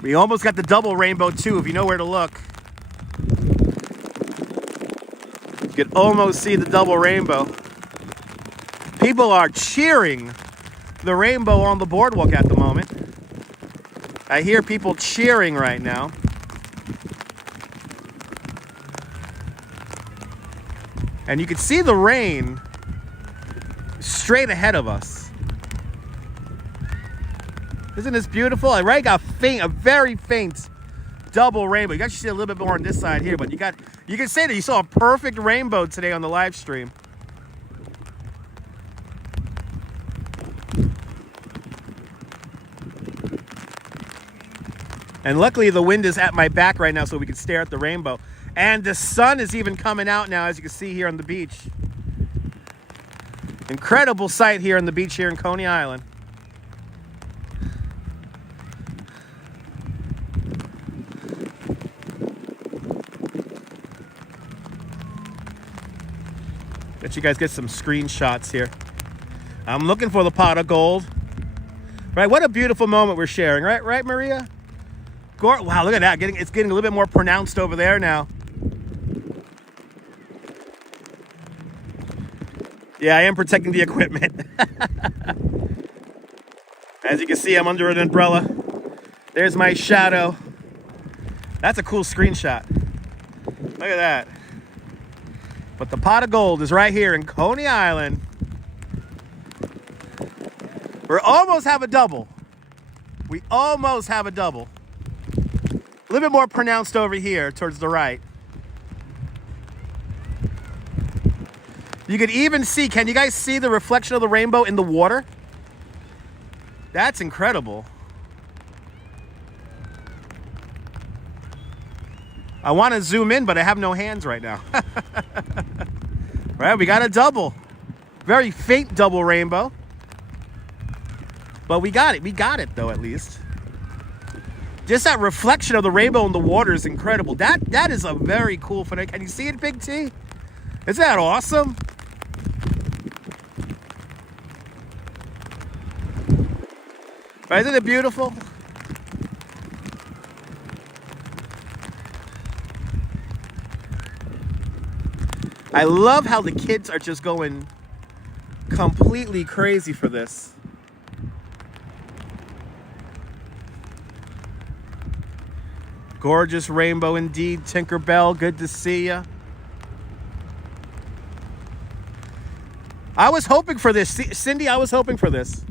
We almost got the double rainbow too, if you know where to look. You can almost see the double rainbow. People are cheering the rainbow on the boardwalk at the moment. I hear people cheering right now. And you can see the rain straight ahead of us. Isn't this beautiful? I right got a very faint double rainbow. You got to see a little bit more on this side here, but you can say that you saw a perfect rainbow today on the live stream. And luckily the wind is at my back right now so we can stare at the rainbow. And the sun is even coming out now, as you can see here on the beach. Incredible sight here on the beach here in Coney Island. Let you guys get some screenshots here. I'm looking for the pot of gold. Right, what a beautiful moment we're sharing, right, Maria? Wow, look at that. It's getting a little bit more pronounced over there now. Yeah, I am protecting the equipment. As you can see, I'm under an umbrella. There's my shadow. That's a cool screenshot. Look at that. But the pot of gold is right here in Coney Island. We almost have a double. We almost have a double. A little bit more pronounced over here towards the right. You could even see, can you guys see the reflection of the rainbow in the water? That's incredible. I want to zoom in, but I have no hands right now. Right, we got a double. Very faint double rainbow. But we got it. We got it, though, at least. Just that reflection of the rainbow in the water is incredible. That is a very cool phenomenon. Can you see it, Big T? Isn't that awesome? Right, isn't it beautiful? I love how the kids are just going completely crazy for this. Gorgeous rainbow indeed, Tinkerbell. Good to see ya. I was hoping for this. Cindy, I was hoping for this.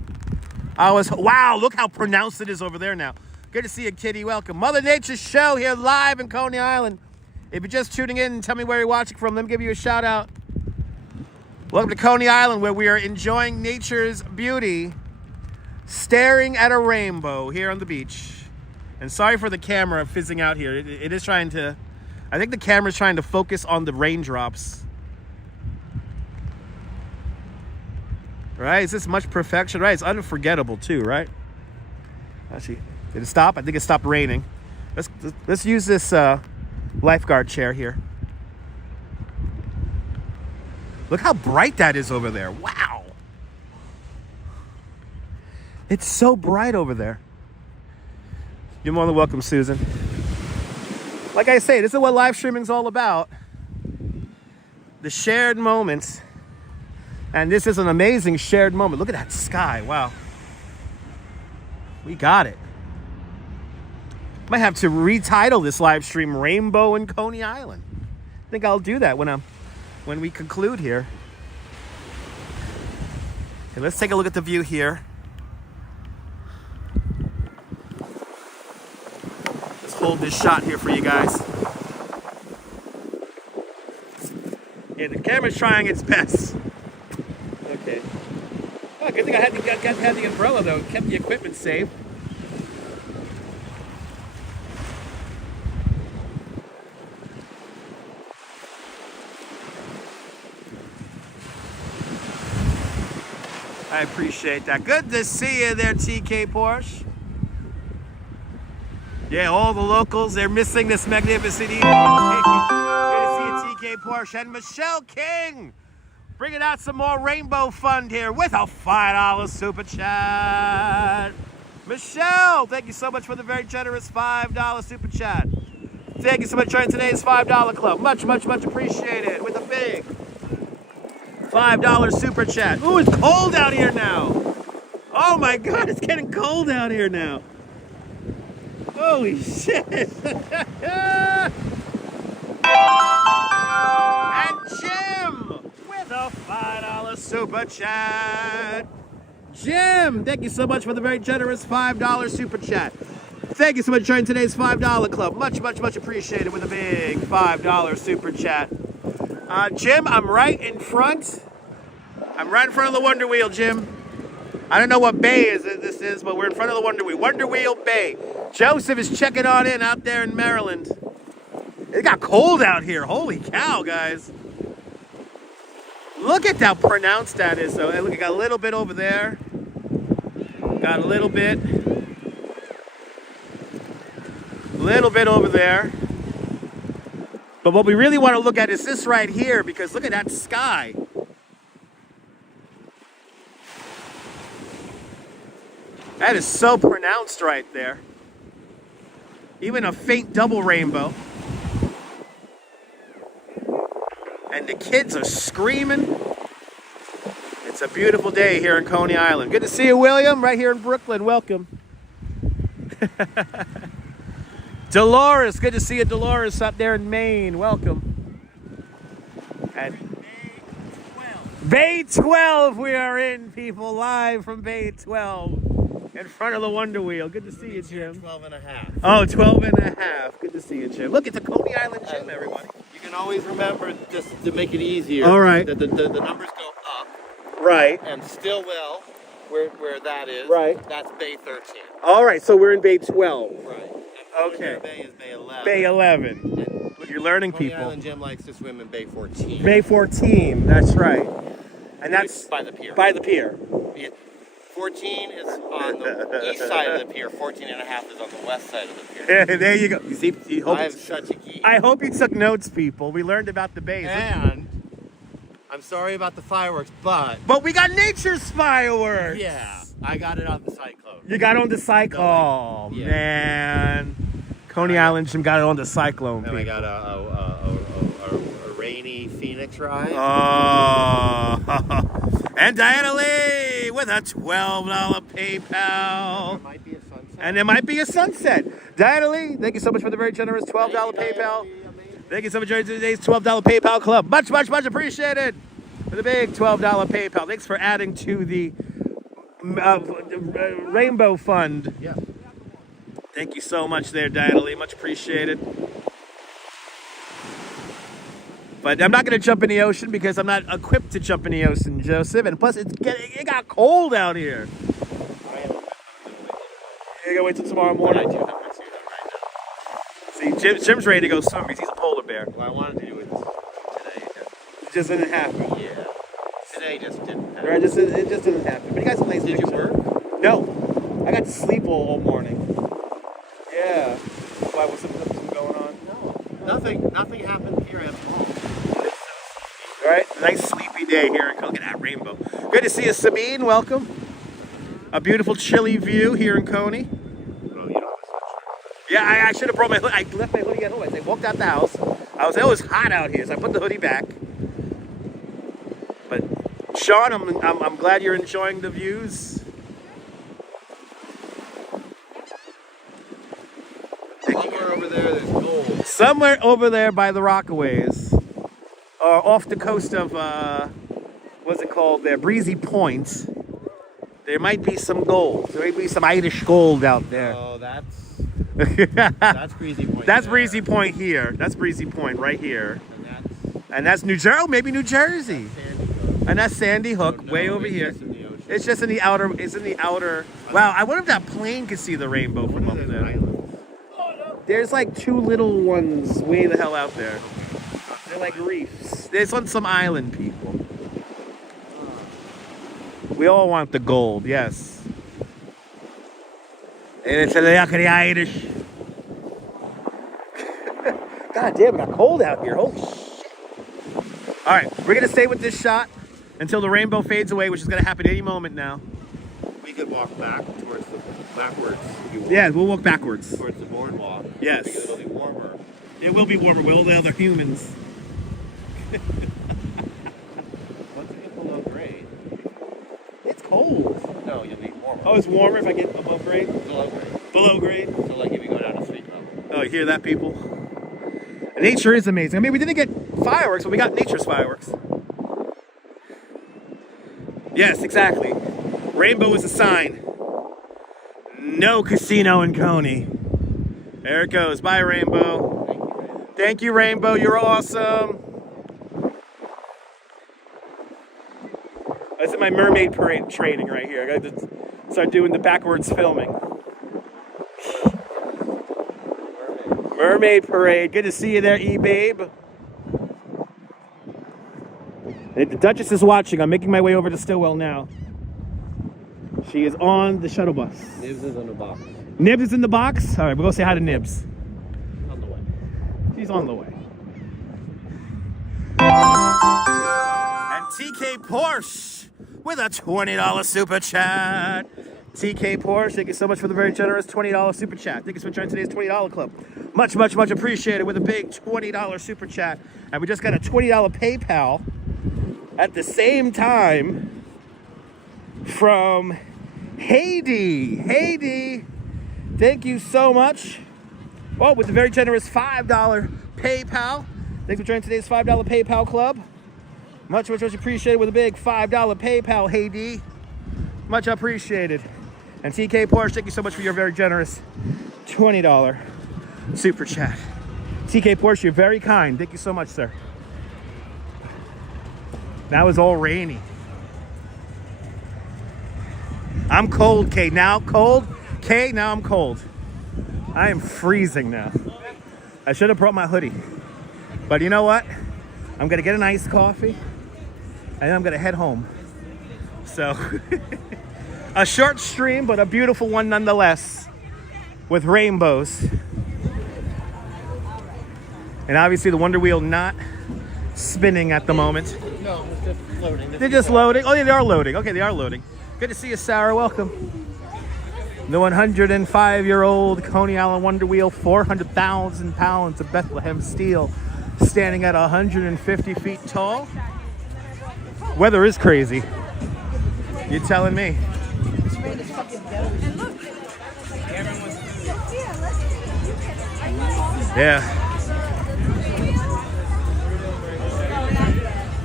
Wow, look how pronounced it is over there now. Good to see you, Kitty. Welcome. Mother Nature's show here live in Coney Island. If you're just tuning in, tell me where you're watching from. Let me give you a shout out. Welcome to Coney Island, where we are enjoying nature's beauty, staring at a rainbow here on the beach. And sorry for the camera fizzing out here. It is trying to, I think the camera's trying to focus on the raindrops. Right? Is this much perfection? Right? It's unforgettable too, right? Actually, did it stop? I think it stopped raining. Let's use this lifeguard chair here. Look how bright that is over there. Wow. It's so bright over there. You're more than welcome, Susan. Like I say, this is what live streaming's all about. The shared moments. And this is an amazing shared moment. Look at that sky. Wow. We got it. Might have to retitle this live stream Rainbow in Coney Island. I think I'll do that when we conclude here. Okay, let's take a look at the view here. Let's hold this shot here for you guys. Yeah, the camera's trying its best. Okay. Oh, good thing I had the umbrella though. Kept the equipment safe. I appreciate that. Good to see you there, TK Porsche. Yeah, all the locals, they're missing this magnificent evening. Good to see you, TK Porsche. And Michelle King, bringing out some more rainbow fun here with a $5 super chat. Michelle, thank you so much for the very generous $5 super chat. Thank you so much for joining today's $5 club. Much, much, much appreciated with a big $5 super chat. Ooh, it's cold out here now. Oh my God, it's getting cold out here now. Holy shit. And Jim with a $5 super chat. Jim, thank you so much for the very generous $5 super chat. Thank you so much for joining today's $5 club. Much, much, much appreciated with a big $5 super chat. Jim, I'm right in front. I'm right in front of the Wonder Wheel, Jim. I don't know what bay this is, but we're in front of the Wonder Wheel. Wonder Wheel Bay. Joseph is checking on in out there in Maryland. It got cold out here. Holy cow, guys. Look at how pronounced that is, though. Look, I got a little bit over there. Got a little bit. Little bit over there. But what we really want to look at is this right here, because look at that sky. That is so pronounced right there. Even a faint double rainbow. And the kids are screaming. It's a beautiful day here in Coney Island. Good to see you, William, right here in Brooklyn. Welcome. Dolores, good to see you, Dolores, up there in Maine. Welcome. And Bay 12 we are in, people, live from Bay 12 in front of the Wonder Wheel. Good to see you, Jim. 12 and a half. Oh, 12 and a half. Good to see you, Jim. Look, it's a Coney Island gym, everybody. You can always remember, just to make it easier, all right, that the numbers go up. Right. And Stillwell, where that is, right, that's Bay 13. All right, so we're in Bay 12. Right. Okay. Bay is Bay 11. Bay 11. And you're learning, Coney people. Island Gym likes to swim in Bay 14. Bay 14, that's right. And that's by the pier. By the pier. 14 is on the east side of the pier. 14 and a half is on the west side of the pier. There you go. You see, I'm such a geek. I hope you took notes, people. We learned about the bays. And I'm sorry about the fireworks, but we got nature's fireworks. Yeah, I got it on the cyclone. You got on the cyclone. Oh, yeah. Man. Coney Island Gym got it on the cyclone. And people. I got a rainy Phoenix ride. Oh. And Diana Lee with a $12 PayPal. There might be a sunset. And there might be a sunset. Diana Lee, thank you so much for the very generous $12 PayPal. Thank you so much for today's $12 PayPal club. Much, much, much appreciated. For the big $12 PayPal. Thanks for adding to the Rainbow Fund. Yeah. Thank you so much there, Diana Lee. Much appreciated. But I'm not going to jump in the ocean because I'm not equipped to jump in the ocean, Joseph. And plus, it got cold out here. You're going to wait till tomorrow morning? See, Jim's ready to go swim because he's a polar bear. Well, I wanted to do it today. It just didn't happen. Yeah. Today just didn't happen. Right, it just didn't happen. But you got some nice Did you pictures. work? No. I got to sleep all morning. Yeah. Why, was something going on? No. Nothing happened here at all. All right, nice sleepy day here in Coney. Look at that rainbow. Good to see you, Sabine. Welcome. A beautiful chilly view here in Coney. Well, you don't have a sweatshirt. Yeah, I should have brought my hoodie. I left my hoodie at home. I walked out the house. I was like, oh, it's hot out here, so I put the hoodie back. But Sean, I'm glad you're enjoying the views. Somewhere over there, there's gold. Somewhere over there by the Rockaways, or off the coast of what's it called there, Breezy Point. There might be some gold. There might be some Irish gold out there. Oh, that's Breezy Point. That's there. Breezy Point here. That's Breezy Point right here. And that's New Jersey. Maybe New Jersey. And that's Sandy Hook, No, way over it's here. just in the ocean. It's just in the outer. It's in the outer. Wow, I wonder if that plane could see the rainbow from up there. There's like two little ones way the hell out there. They're like reefs. There's on some island, people. We all want the gold, yes. And it's a look of the Irish. God damn, it got cold out here. Holy shit. All right, we're going to stay with this shot until the rainbow fades away, which is going to happen any moment now. We could walk backwards. If you want. Yeah, we'll walk backwards. Towards the boardwalk. Yes. Because it'll be warmer. It will be warmer with all the other humans. Once you get below grade. It's cold. No, you'll be warmer. Oh, it's warmer if I get above grade? Below grade. Below grade? So like if you go down to street level. Oh, you hear that, people? Nature is amazing. I mean, we didn't get fireworks, but we got nature's fireworks. Yes, exactly. Rainbow is a sign. No casino in Coney. There it goes. Bye, Rainbow. Thank you, Rainbow. You're awesome. This is my mermaid parade training right here. I got to start doing the backwards filming. Mermaid parade. Good to see you there, E-Babe. The Duchess is watching. I'm making my way over to Stillwell now. She is on the shuttle bus. Nibs is in the box. Nibs is in the box? All right, we'll go say hi to Nibs. On the way. She's on the way. And TK Porsche with a $20 super chat. TK Porsche, thank you so much for the very generous $20 super chat. Thank you so much for joining today's $20 club. Much, much, much appreciated with a big $20 super chat. And we just got a $20 PayPal at the same time from Heidi. Heidi, thank you so much. Oh, with the very generous $5 PayPal. Thanks for joining today's $5 PayPal club. Much, much, much appreciated with a big $5 PayPal, Heidi. Much appreciated. And TK Porsche, thank you so much for your very generous $20 super chat. TK Porsche, you're very kind. Thank you so much, sir. Now it's all rainy. I'm cold, Kay. Now cold. Kay, now I'm cold. I am freezing now. I should have brought my hoodie. But you know what? I'm going to get an iced coffee. And then I'm going to head home. So, a short stream, but a beautiful one nonetheless. With rainbows. And obviously the Wonder Wheel not spinning at the moment. No, it's just loading. They're just loading. Oh, yeah, they are loading. Okay, they are loading. Good to see you, Sarah. Welcome. The 105-year-old Coney Island Wonder Wheel, 400,000 pounds of Bethlehem steel, standing at 150 feet tall. Weather is crazy. You're telling me. Yeah.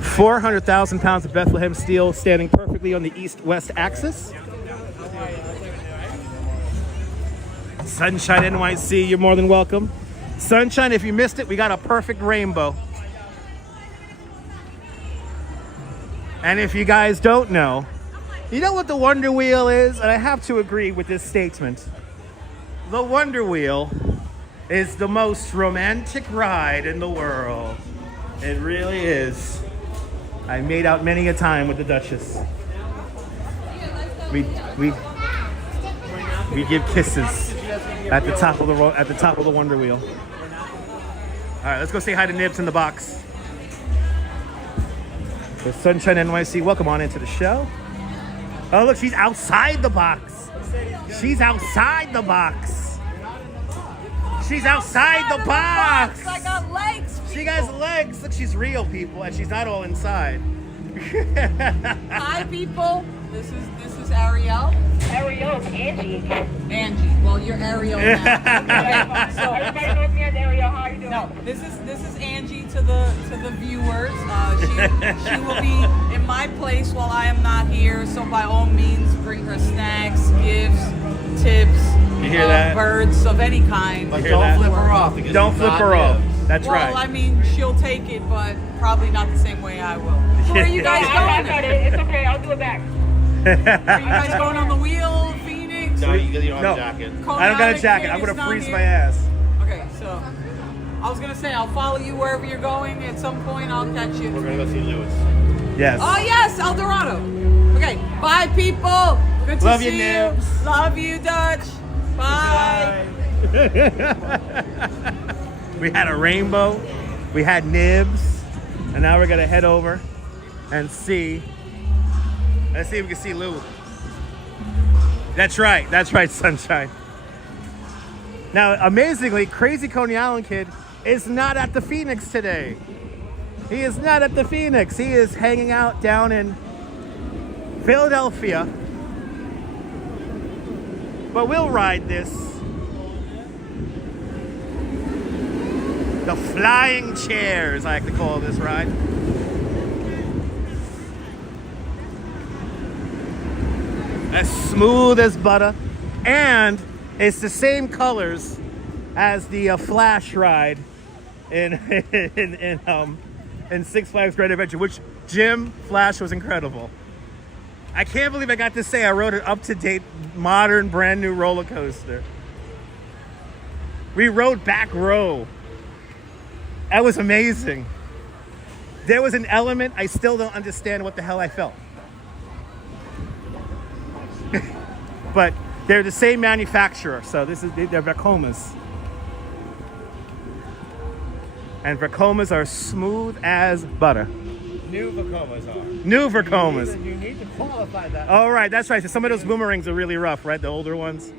400,000 pounds of Bethlehem steel standing perfectly on the east-west axis. Sunshine NYC, you're more than welcome. Sunshine, if you missed it, we got a perfect rainbow. And if you guys don't know, you know what the Wonder Wheel is? And I have to agree with this statement. The Wonder Wheel is the most romantic ride in the world. It really is. I made out many a time with the Duchess. We give kisses at the top of the Wonder Wheel. All right, let's go say hi to Nibs in the box. So Sunshine NYC, welcome on into the show. Oh, look, she's outside the box. She's outside the box. She's outside the box. I got legs. People. She got legs. Look, she's real, people, and she's not all inside. Hi, people. This is Ariel. Ariel's Angie. Angie. Well, you're Ariel now. So everybody knows me as Ariel. How are you doing? No, this is Angie to the viewers. She will be in my place while I am not here. So by all means, bring her snacks, gifts, tips, You hear that? birds of any kind. But hear don't that? flip her off. Because Don't it's flip not her off. Nibs. That's Well, right. I mean, she'll take it, but probably not the same way I will. So where are you guys I going? got it. It's okay. I'll do it back. Are you guys going on the wheel, Phoenix? No, you don't No. have a jacket. Coney I don't got a Island jacket. kid I'm is gonna not freeze here? my ass. Okay, so I was gonna say I'll follow you wherever you're going. At some point, I'll catch you. We're gonna go see Lewis. Yes. Oh yes, El Dorado. Okay, bye people. Good to Love see you, you. Nibs. Love you, Dutch. Bye. We had a rainbow. We had Nibs, and now we're gonna head over and see. Let's see if we can see Lou. That's right, Sunshine. Now, amazingly, Crazy Coney Island Kid is not at the Phoenix today. He is not at the Phoenix. He is hanging out down in Philadelphia. But we'll ride this. The flying chairs, I like to call this ride. As smooth as butter, and it's the same colors as the Flash ride in Six Flags Great Adventure, which Jim Flash was incredible. I can't believe I got to say I rode an up-to-date, modern, brand new roller coaster. We rode back row. That was amazing. There was an element I still don't understand what the hell I felt. But they're the same manufacturer, so they're Vekomas. And Vekomas are smooth as butter. New Vekomas are. New Vekomas. You need to qualify that. Oh, right, that's right. So some of those boomerangs are really rough, right? The older ones.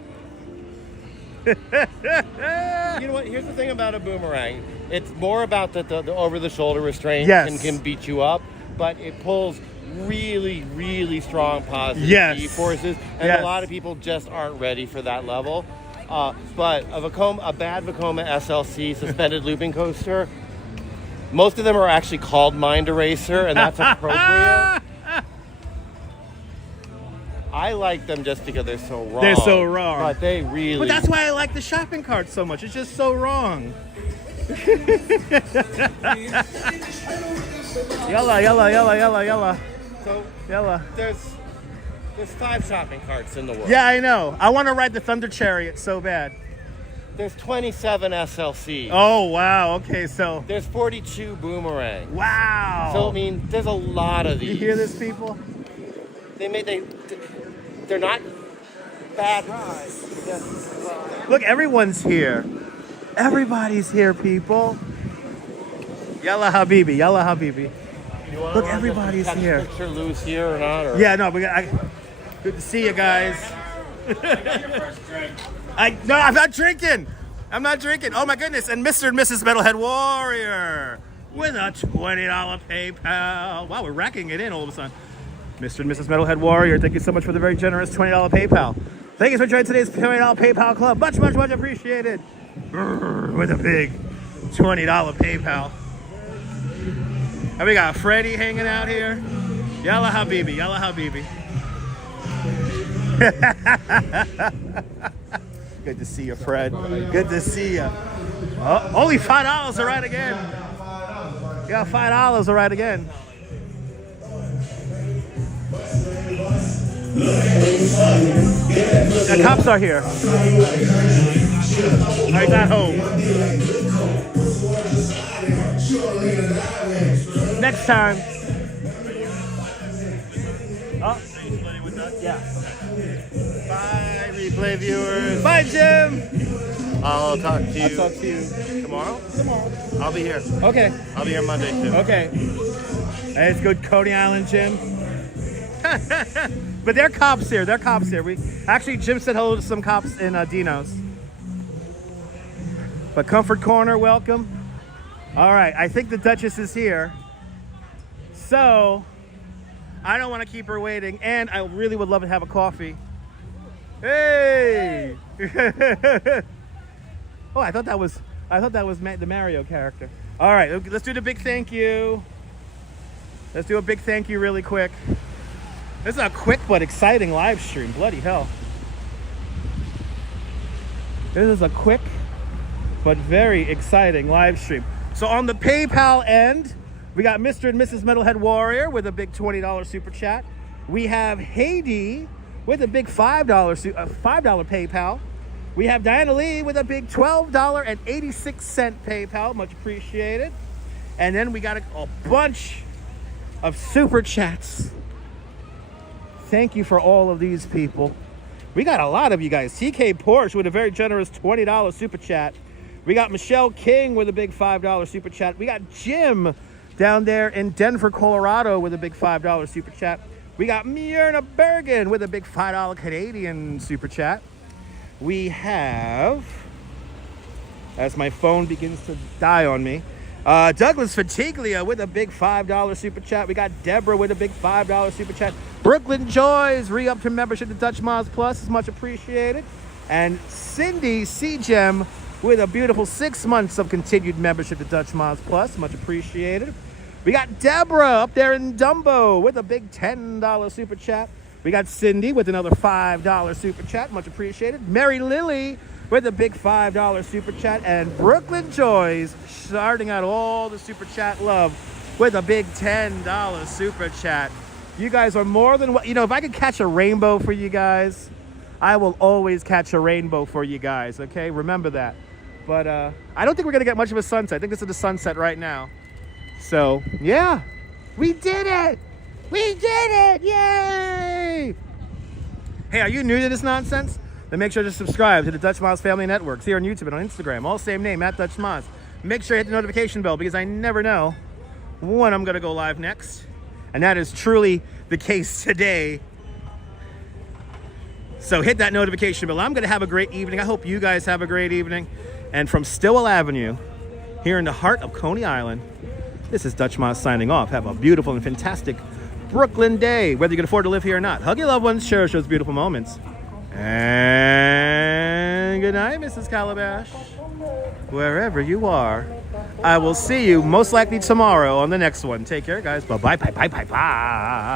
You know what? Here's the thing about a boomerang. It's more about the over-the-shoulder restraint Yes. can beat you up, but it pulls really, really strong positive Yes. G-forces, and Yes. a lot of people just aren't ready for that level. But a bad Vekoma SLC suspended looping coaster, most of them are actually called Mind Eraser, and that's appropriate. I like them just because they're so wrong. They're so wrong. But they really... But that's why I like the shopping cart so much. It's just so wrong. Yalla, yalla, yalla, yalla, yalla. So Yalla. there's 5 shopping carts in the world. Yeah, I know. I want to ride the Thunder Chariot so bad. There's 27 SLCs. Oh, wow. Okay, so. There's 42 boomerangs. Wow. So I mean, there's a lot of these. You hear this, people? They're not bad rides. Look, everyone's here. Everybody's here, people. Yalla Habibi, yalla Habibi. Look, everybody's here. Picture Lou's here or not? Or? Yeah, no, good to see you guys. No, I'm not drinking. I'm not drinking. Oh my goodness! And Mr. and Mrs. Metalhead Warrior with a $20 PayPal. Wow, we're racking it in all of a sudden. Mr. and Mrs. Metalhead Warrior, thank you so much for the very generous $20 PayPal. Thank you for joining today's $20 PayPal club. Much, much, much appreciated. With a big $20 PayPal. And we got Freddie hanging out here. Yalla Habibi, yalla Habibi. Good to see you, Fred. Good to see you. Oh, only $5 to ride again. You got $5 to ride again. The cops are here. Oh, he's not home. Next time. Oh, yeah. Bye, replay viewers. Bye, Jim. I'll talk to you. I'll talk to you tomorrow. I'll be here. Okay. I'll be here Monday too. Okay. Hey, it's good, Coney Island, Jim. But they're cops here. They're cops here. Actually, Jim said hello to some cops in Dino's. But Comfort Corner, welcome. All right, I think the Duchess is here. So, I don't want to keep her waiting, and I really would love to have a coffee. Hey! Oh, I thought that was the Mario character. All right, let's do the big thank you. Let's do a big thank you really quick. This is a quick but exciting live stream. Bloody hell. This is a quick but very exciting live stream. So on the PayPal end, we got Mr. and Mrs. Metalhead Warrior with a big $20 super chat. We have Haiti with a big $5 PayPal. We have Diana Lee with a big $12.86 PayPal. Much appreciated. And then we got a bunch of super chats. Thank you for all of these people. We got a lot of you guys. TK Porsche with a very generous $20 super chat. We got Michelle King with a big $5 super chat. We got Jim down there in Denver, Colorado with a big $5 super chat. We got Myrna Bergen with a big $5 Canadian super chat. We have, as my phone begins to die on me, Douglas Fatiglia with a big $5 super chat. We got Deborah with a big $5 super chat. Brooklyn Joys re-upped her membership to Dutch Moz Plus is much appreciated. And Cindy C-Gem with a beautiful 6 months of continued membership to Dutch Moz Plus, much appreciated. We got Deborah up there in Dumbo with a big $10 super chat. We got Cindy with another $5 super chat, much appreciated. Mary Lily with a big $5 super chat. And Brooklyn Joys starting out all the super chat love with a big $10 super chat. You guys are more than what, if I could catch a rainbow for you guys, I will always catch a rainbow for you guys, okay? Remember that. But I don't think we're going to get much of a sunset. I think this is the sunset right now. So, yeah, we did it. We did it. Yay. Hey, are you new to this nonsense? Then make sure to subscribe to the Dutch Moz Family Networks here on YouTube and on Instagram. All same name, @DutchMoz. Make sure you hit the notification bell because I never know when I'm going to go live next. And that is truly the case today. So hit that notification bell. I'm going to have a great evening. I hope you guys have a great evening. And from Stillwell Avenue, here in the heart of Coney Island, this is Dutch Moz signing off. Have a beautiful and fantastic Brooklyn day, whether you can afford to live here or not. Hug your loved ones, cherish those beautiful moments. And good night, Mrs. Calabash. Wherever you are, I will see you most likely tomorrow on the next one. Take care, guys. Bye-bye, bye-bye, bye-bye.